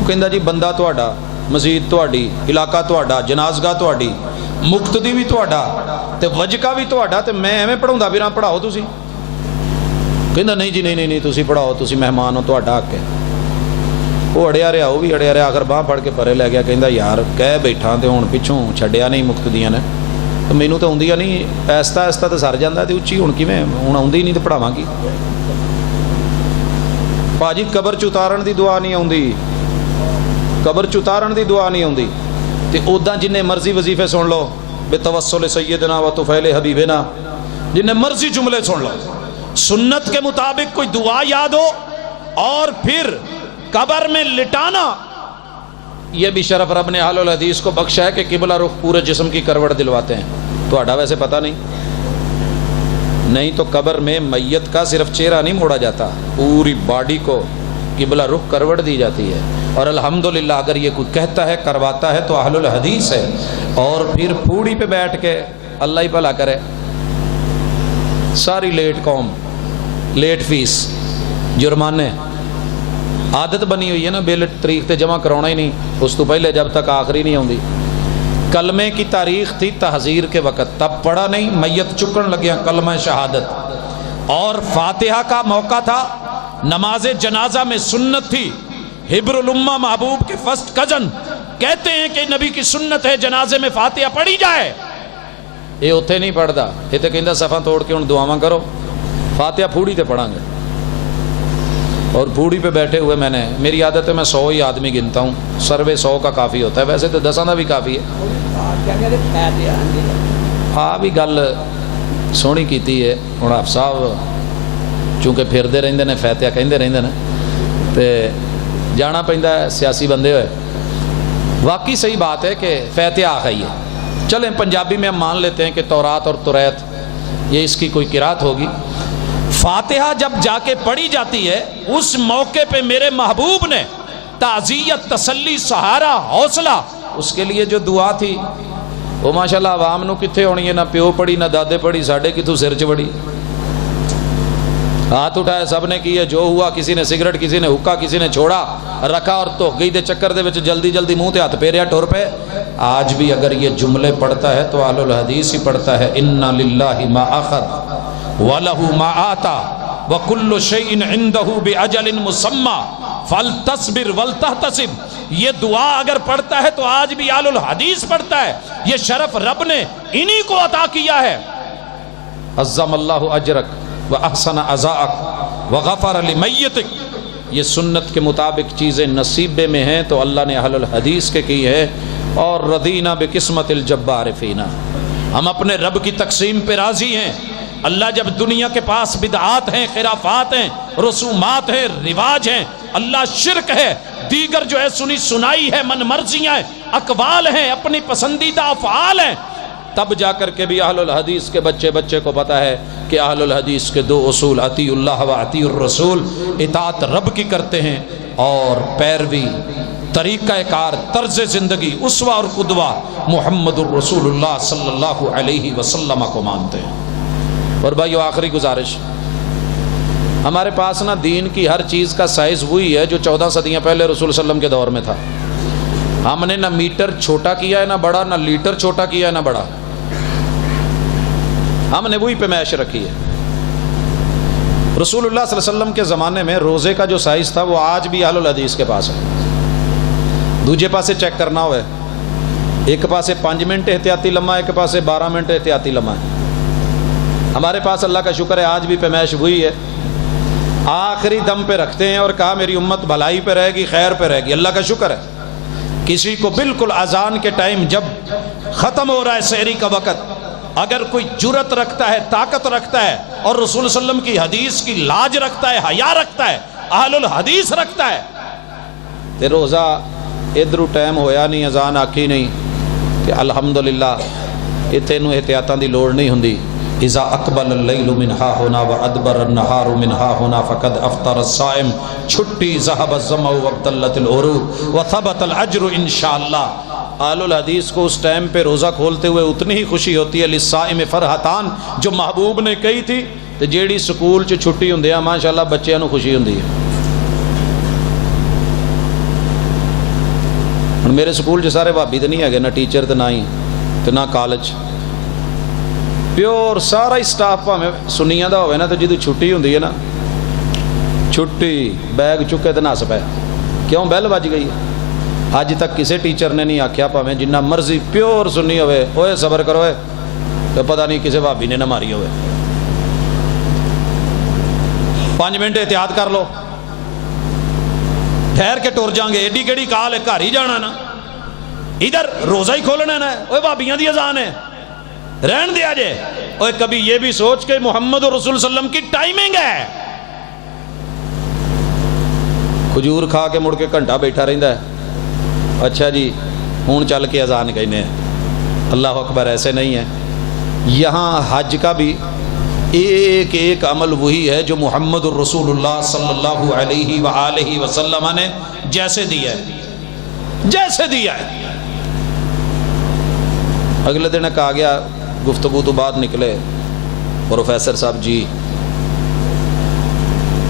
وہ کہندا جی بندہ تہاڈا، مسجد تہاڈی، علاقہ تہاڈا، جنازگاہ تہاڈی، مقتدی بھی تہاڈا تے وجکا بھی تہاڈا، تے میں ایویں پڑھاوندا پھراں، پڑھاؤ تسی۔ کہندا نہیں جی نہیں تسی پڑھاؤ، تسی مہمان ہو، تہاڈا حق ہے۔ وہ اڑیا رہا، وہ بھی اڑیا رہا، آخر باہ پڑھ کے پرے لے گیا، کہندا یار کہہ بیٹھا تے ہن پچھوں چھڈیا نہیں مقتدیاں نے، تو مینوں تو آؤندی نہیں، ایستا ایستا تو سر جاندا تے اچھی ہن کیویں، ہن آؤندی نہیں تے پڑھاواں کی۔ باجی قبر چ اتارن دی دعا نہیں آؤندی، قبر چ اتارن دی دعا نہیں آؤندی، تے اوਦਾਂ جننے مرضی وظیفے سن لو، بے توسل سیدنا و طفیل حبیبنا، جننے مرضی جملے سن لو، سنت کے مطابق کوئی دعا یاد ہو اور پھر قبر میں لٹانا، یہ بھی شرف رب نے اہل الحدیث کو بخشا ہے کہ قبلہ رخ پورے جسم کی کروٹ دلواتے ہیں۔ تو اڈا ویسے پتہ نہیں تو قبر میں میت کا صرف چہرہ نہیں موڑا جاتا، پوری باڈی کو قبلہ رخ کروٹ دی جاتی ہے۔ اور الحمدللہ اگر یہ کوئی کہتا ہے کرواتا ہے تو اہل الحدیث ہے۔ اور پھر پوڑی پہ بیٹھ کے اللہ ہی بھلا کرے، ساری لیٹ قوم، لیٹ فیس، جرمانے، عادت بنی ہوئی ہے نا، بل تاریخ تے جمع کرانا ہی نہیں، اس تو پہلے جب تک آخری نہیں ہوندی۔ کلمے کی تاریخ تھی تحذیر کے وقت، تب پڑھا نہیں، میت چکن لگیا کلمہ شہادت، اور فاتحہ کا موقع تھا، نماز جنازہ میں سنت تھی۔ حبر الامہ محبوب کے فرسٹ کزن کہتے ہیں کہ نبی کی سنت ہے جنازے میں فاتحہ پڑھی جائے، یہ اتھے نہیں پڑھدا، یہ تے کہندا صفاں توڑ کے ہن دعاواں کرو، فاتحہ پھوڑی تے پڑھاں گے۔ اور پھوڑی پہ بیٹھے ہوئے میں نے، میری عادت ہے میں 100 ہی آدمی گنتا ہوں، سروے 100 کا کافی ہوتا ہے، ویسے تو 10 کا بھی کافی ہے۔ ہاں بھی گل سونی کیتی ہے، ہن آپ صاحب چونکہ پھردے رہندے نے، فاتحہ کہندے رہندے نے تے جانا پیندا ہے، سیاسی بندے ہوئے، واقعی صحیح بات ہے کہ فاتحہ آخری ہے۔ چلیں پنجابی میں ہم مان لیتے ہیں کہ تورات اور توریت یہ اس کی کوئی قرات ہوگی۔ فاتحہ جب جا کے پڑھی جاتی ہے اس موقع پہ میرے محبوب نے تعزیت، تسلی، سہارا، حوصلہ، اس کے لیے جو دعا تھی وہ ماشاءاللہ عوام نو کتھے ہونی ہے، نہ پیو پڑھی نہ دادے پڑھی، ساڑھے کتھوں سر چ بڑی، ہاتھ اٹھائے سب نے کیا، جو ہوا، کسی نے سگریٹ، کسی نے حکا، کسی نے چھوڑا رکھا، اور تو گئی دے چکر دے وچ جلدی جلدی منہ تے ہاتھ پھیریا ٹور پہ۔ آج بھی اگر یہ جملے پڑھتا ہے تو اہل الحدیث ہی پڑھتا ہے، اِنَّ لِلَّهِ مَا أَخَذَ وَلَهُ مَا آتَى وَكُلُّ شَيْءٍ عِنْدَهُ بِأَجَلٍ مُّسَمًّى فَلْتَصْبِرْ وَلْتَحْتَسِبْ، یہ دعا اگر پڑھتا ہے تو آج بھی اہل الحدیث پڑھتا ہے۔ یہ شرف رب نے انہی کو عطا کیا ہے۔ عظم اللہ اجرک وَأَحْسَنَ عَزَاءَكَ وَغَفَرَ لِمَيِّتِكَ، یہ سنت کے مطابق چیزیں نصیبے میں ہیں تو اللہ نے اہل الحدیث کے کی ہے۔ اور رضینا بقسمت الجبار فینا، ہم اپنے رب کی تقسیم پہ راضی ہیں اللہ جب دنیا کے پاس بدعات ہیں، خرافات ہیں، رسومات ہیں، رواج ہیں، اللہ شرک ہے، دیگر جو ہے سنی سنائی ہے، من مرضیاں ہیں، اقوال ہیں، اپنی پسندیدہ افعال ہیں، تب جا کر کے بھی اہل الحدیث کے بچے کو پتا ہے کہ اہل الحدیث کے 2 اصول اطیع اللہ و اطیع الرسول، اطاعت رب کی کرتے ہیں اور پیروی، طریقہ کار، طرز زندگی، اسوہ اور قدوہ محمد الرسول اللہ صلی اللہ علیہ وسلم کو مانتے ہیں۔ اور بھائیو آخری گزارش، ہمارے پاس نا دین کی ہر چیز کا سائز وہی ہے جو 14 صدیاں پہلے رسول صلی اللہ علیہ وسلم کے دور میں تھا۔ ہم نے نہ میٹر چھوٹا کیا ہے نہ بڑا، نہ لیٹر چھوٹا کیا ہے نہ بڑا، ہم نے وہی پیمائش رکھی ہے۔ رسول اللہ صلی اللہ علیہ وسلم کے زمانے میں روزے کا جو سائز تھا وہ آج بھی اہل الحدیث کے پاس ہے۔ دوجے پاسے چیک کرنا ہوئے، ایک پاسے 5 منٹ احتیاطی لمحہ، ایک پاسے 12 منٹ احتیاطی لمحہ ہے۔ ہمارے پاس اللہ کا شکر ہے آج بھی پیمائش وہی ہے، آخری دم پہ رکھتے ہیں اور کہا میری امت بھلائی پہ رہے گی، خیر پہ رہے گی، اللہ کا شکر ہے۔ کسی کو بالکل اذان کے ٹائم جب ختم ہو رہا ہے سحری کا وقت، اگر کوئی جرت رکھتا ہے، طاقت رکھتا ہے اور رسول صلی اللہ علیہ وسلم کی حدیث کی لاج رکھتا ہے، حیا رکھتا ہے، اہل الحدیث رکھتا ہے، تے روزہ ادھرو ٹائم ہویا نہیں، اذان آکھی نہیں کہ الحمدللہ اتنے نو احتیاطاں دی لوڑ نہیں ہوندی۔ اذا اقبل اللیل من ہا ہونا و ادبر النہار من ہا ہونا فقد افطر الصائم، چھٹی ذہب الظمأ وابتلت العروق وثبت الاجر انشاءاللہ۔ اہل الحدیث کو اس ٹائم پہ روزہ کھولتے ہوئے اتنی ہی خوشی ہوتی ہے، للصائم فرحتان، جو محبوب نے کہی تھی تے جیڑی سکول چ چھٹی ہوندی ہے ماشاءاللہ بچیاں نو خوشی ہوندی ہے۔ میرے سکول چ سارے بھابی تے نہیں ہے، نہ ٹیچر تے نہ ہی تے نہ کالج، پیور سارا ہی سٹاف بھاویں سنیاں دا ہوئے نا، تو جدوں چھٹی ہوندی ہے نا، چھٹی بیگ چکے تے نس پے، کیوں؟ بیل بج گئی ہے۔ اج تک کسی ٹیچر نے نہیں آکھیا بھاویں جنہ مرضی پیور سنی ہوئے، اوے صبر کرو اے، تو پتہ نہیں کسی بھابی نے نہ ماری ہوئے، 5 منٹ احتیاط کر لو، ٹھہر کے ٹر جائیں گے، ایڈی کیڑی کال ہے، گھر ہی جانا نا، ادھر روزہ ہی کھولنا نا، اوے بھابیاں دی اذان ہے، رہن دیا جے۔ اور کبھی یہ بھی سوچ کے محمد رسول صلی اللہ علیہ وسلم کی ٹائمنگ ہے، کھجور کھا کے مڑ کے گھنٹہ بیٹھا رہندا ہے، اچھا جی ہون چل کے اذان کہنے ہیں، اللہ اکبر، ایسے نہیں ہے۔ یہاں حج کا بھی ایک ایک عمل وہی ہے جو محمد الرسول اللہ صلی اللہ علیہ وآلہ وسلم نے جیسے دیا ہے، جیسے دیا ہے۔ اگلے دن کہا گیا، گفتگو تو بعد نکلے، پروفیسر صاحب جی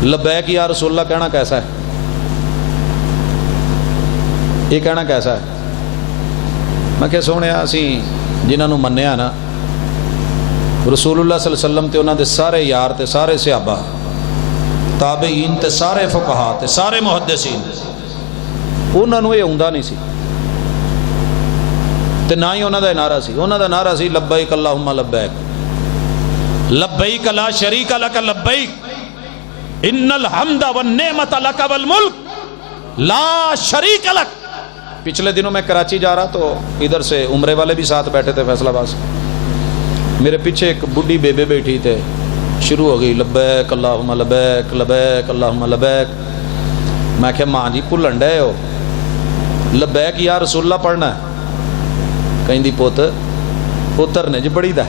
لبیک یا رسول اللہ کہنا کیسا ہے؟ یہ کہنا کیسا ہے؟ میں کہ سونے اسی جنہاں نو منیا نا رسول اللہ صلی اللہ علیہ وسلم تے انہاں دے سارے یار تے سارے صحابہ، تابعین تے سارے فقہا تے سارے محدثین، انہاں نو یہ ہوندا نہیں سی تے نہ ہی انہاں دا نعرہ سی، انہاں دا نعرہ سی لبیک اللہم لبیک، لبیک لا شریک لک لبیک، ان الحمد والنعمت لک والملک لا شریک لک۔ پچھلے دنوں میں کراچی جا رہا تو ادھر سے عمرے والے بھی ساتھ بیٹھے تھے فیصل آباد سے، میرے پیچھے ایک بڈھی بیبے بیٹھی تھے، شروع ہو گئی لبیک اللہم لبیک لبیک اللہم لبیک۔ میں کہا ماں جی بھلن ڈے ہو، لبیک یا رسول اللہ پڑھنا ہے؟ کہیں دی پوت اترنے جو پڑھی دا،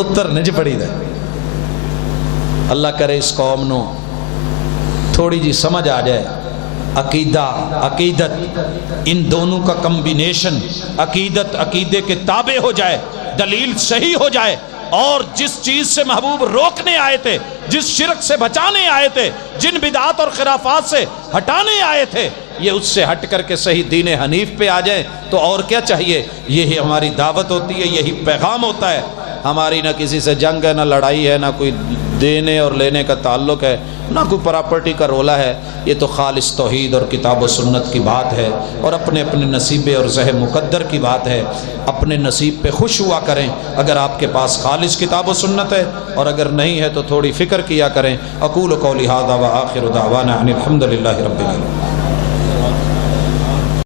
اترنے جو پڑھی دا۔ اللہ کرے اس قوم نو تھوڑی جی سمجھ آ جائے، عقیدہ عقیدت ان دونوں کا کمبینیشن، عقیدت عقیدے کے تابع ہو جائے، دلیل صحیح ہو جائے، اور جس چیز سے محبوب روکنے آئے تھے، جس شرک سے بچانے آئے تھے، جن بدعات اور خرافات سے ہٹانے آئے تھے، یہ اس سے ہٹ کر کے صحیح دین حنیف پہ آ جائیں تو اور کیا چاہیے؟ یہی ہماری دعوت ہوتی ہے، یہی پیغام ہوتا ہے۔ ہماری نہ کسی سے جنگ ہے، نہ لڑائی ہے، نہ کوئی دینے اور لینے کا تعلق ہے، نہ کوئی پراپرٹی کا رولا ہے، یہ تو خالص توحید اور کتاب و سنت کی بات ہے، اور اپنے اپنے نصیب اور زہ مقدر کی بات ہے۔ اپنے نصیب پہ خوش ہوا کریں اگر آپ کے پاس خالص کتاب و سنت ہے، اور اگر نہیں ہے تو تھوڑی فکر کیا کریں۔ اقول قولی ھذا وآخر دعوانا ان الحمد للہ رب العالمین۔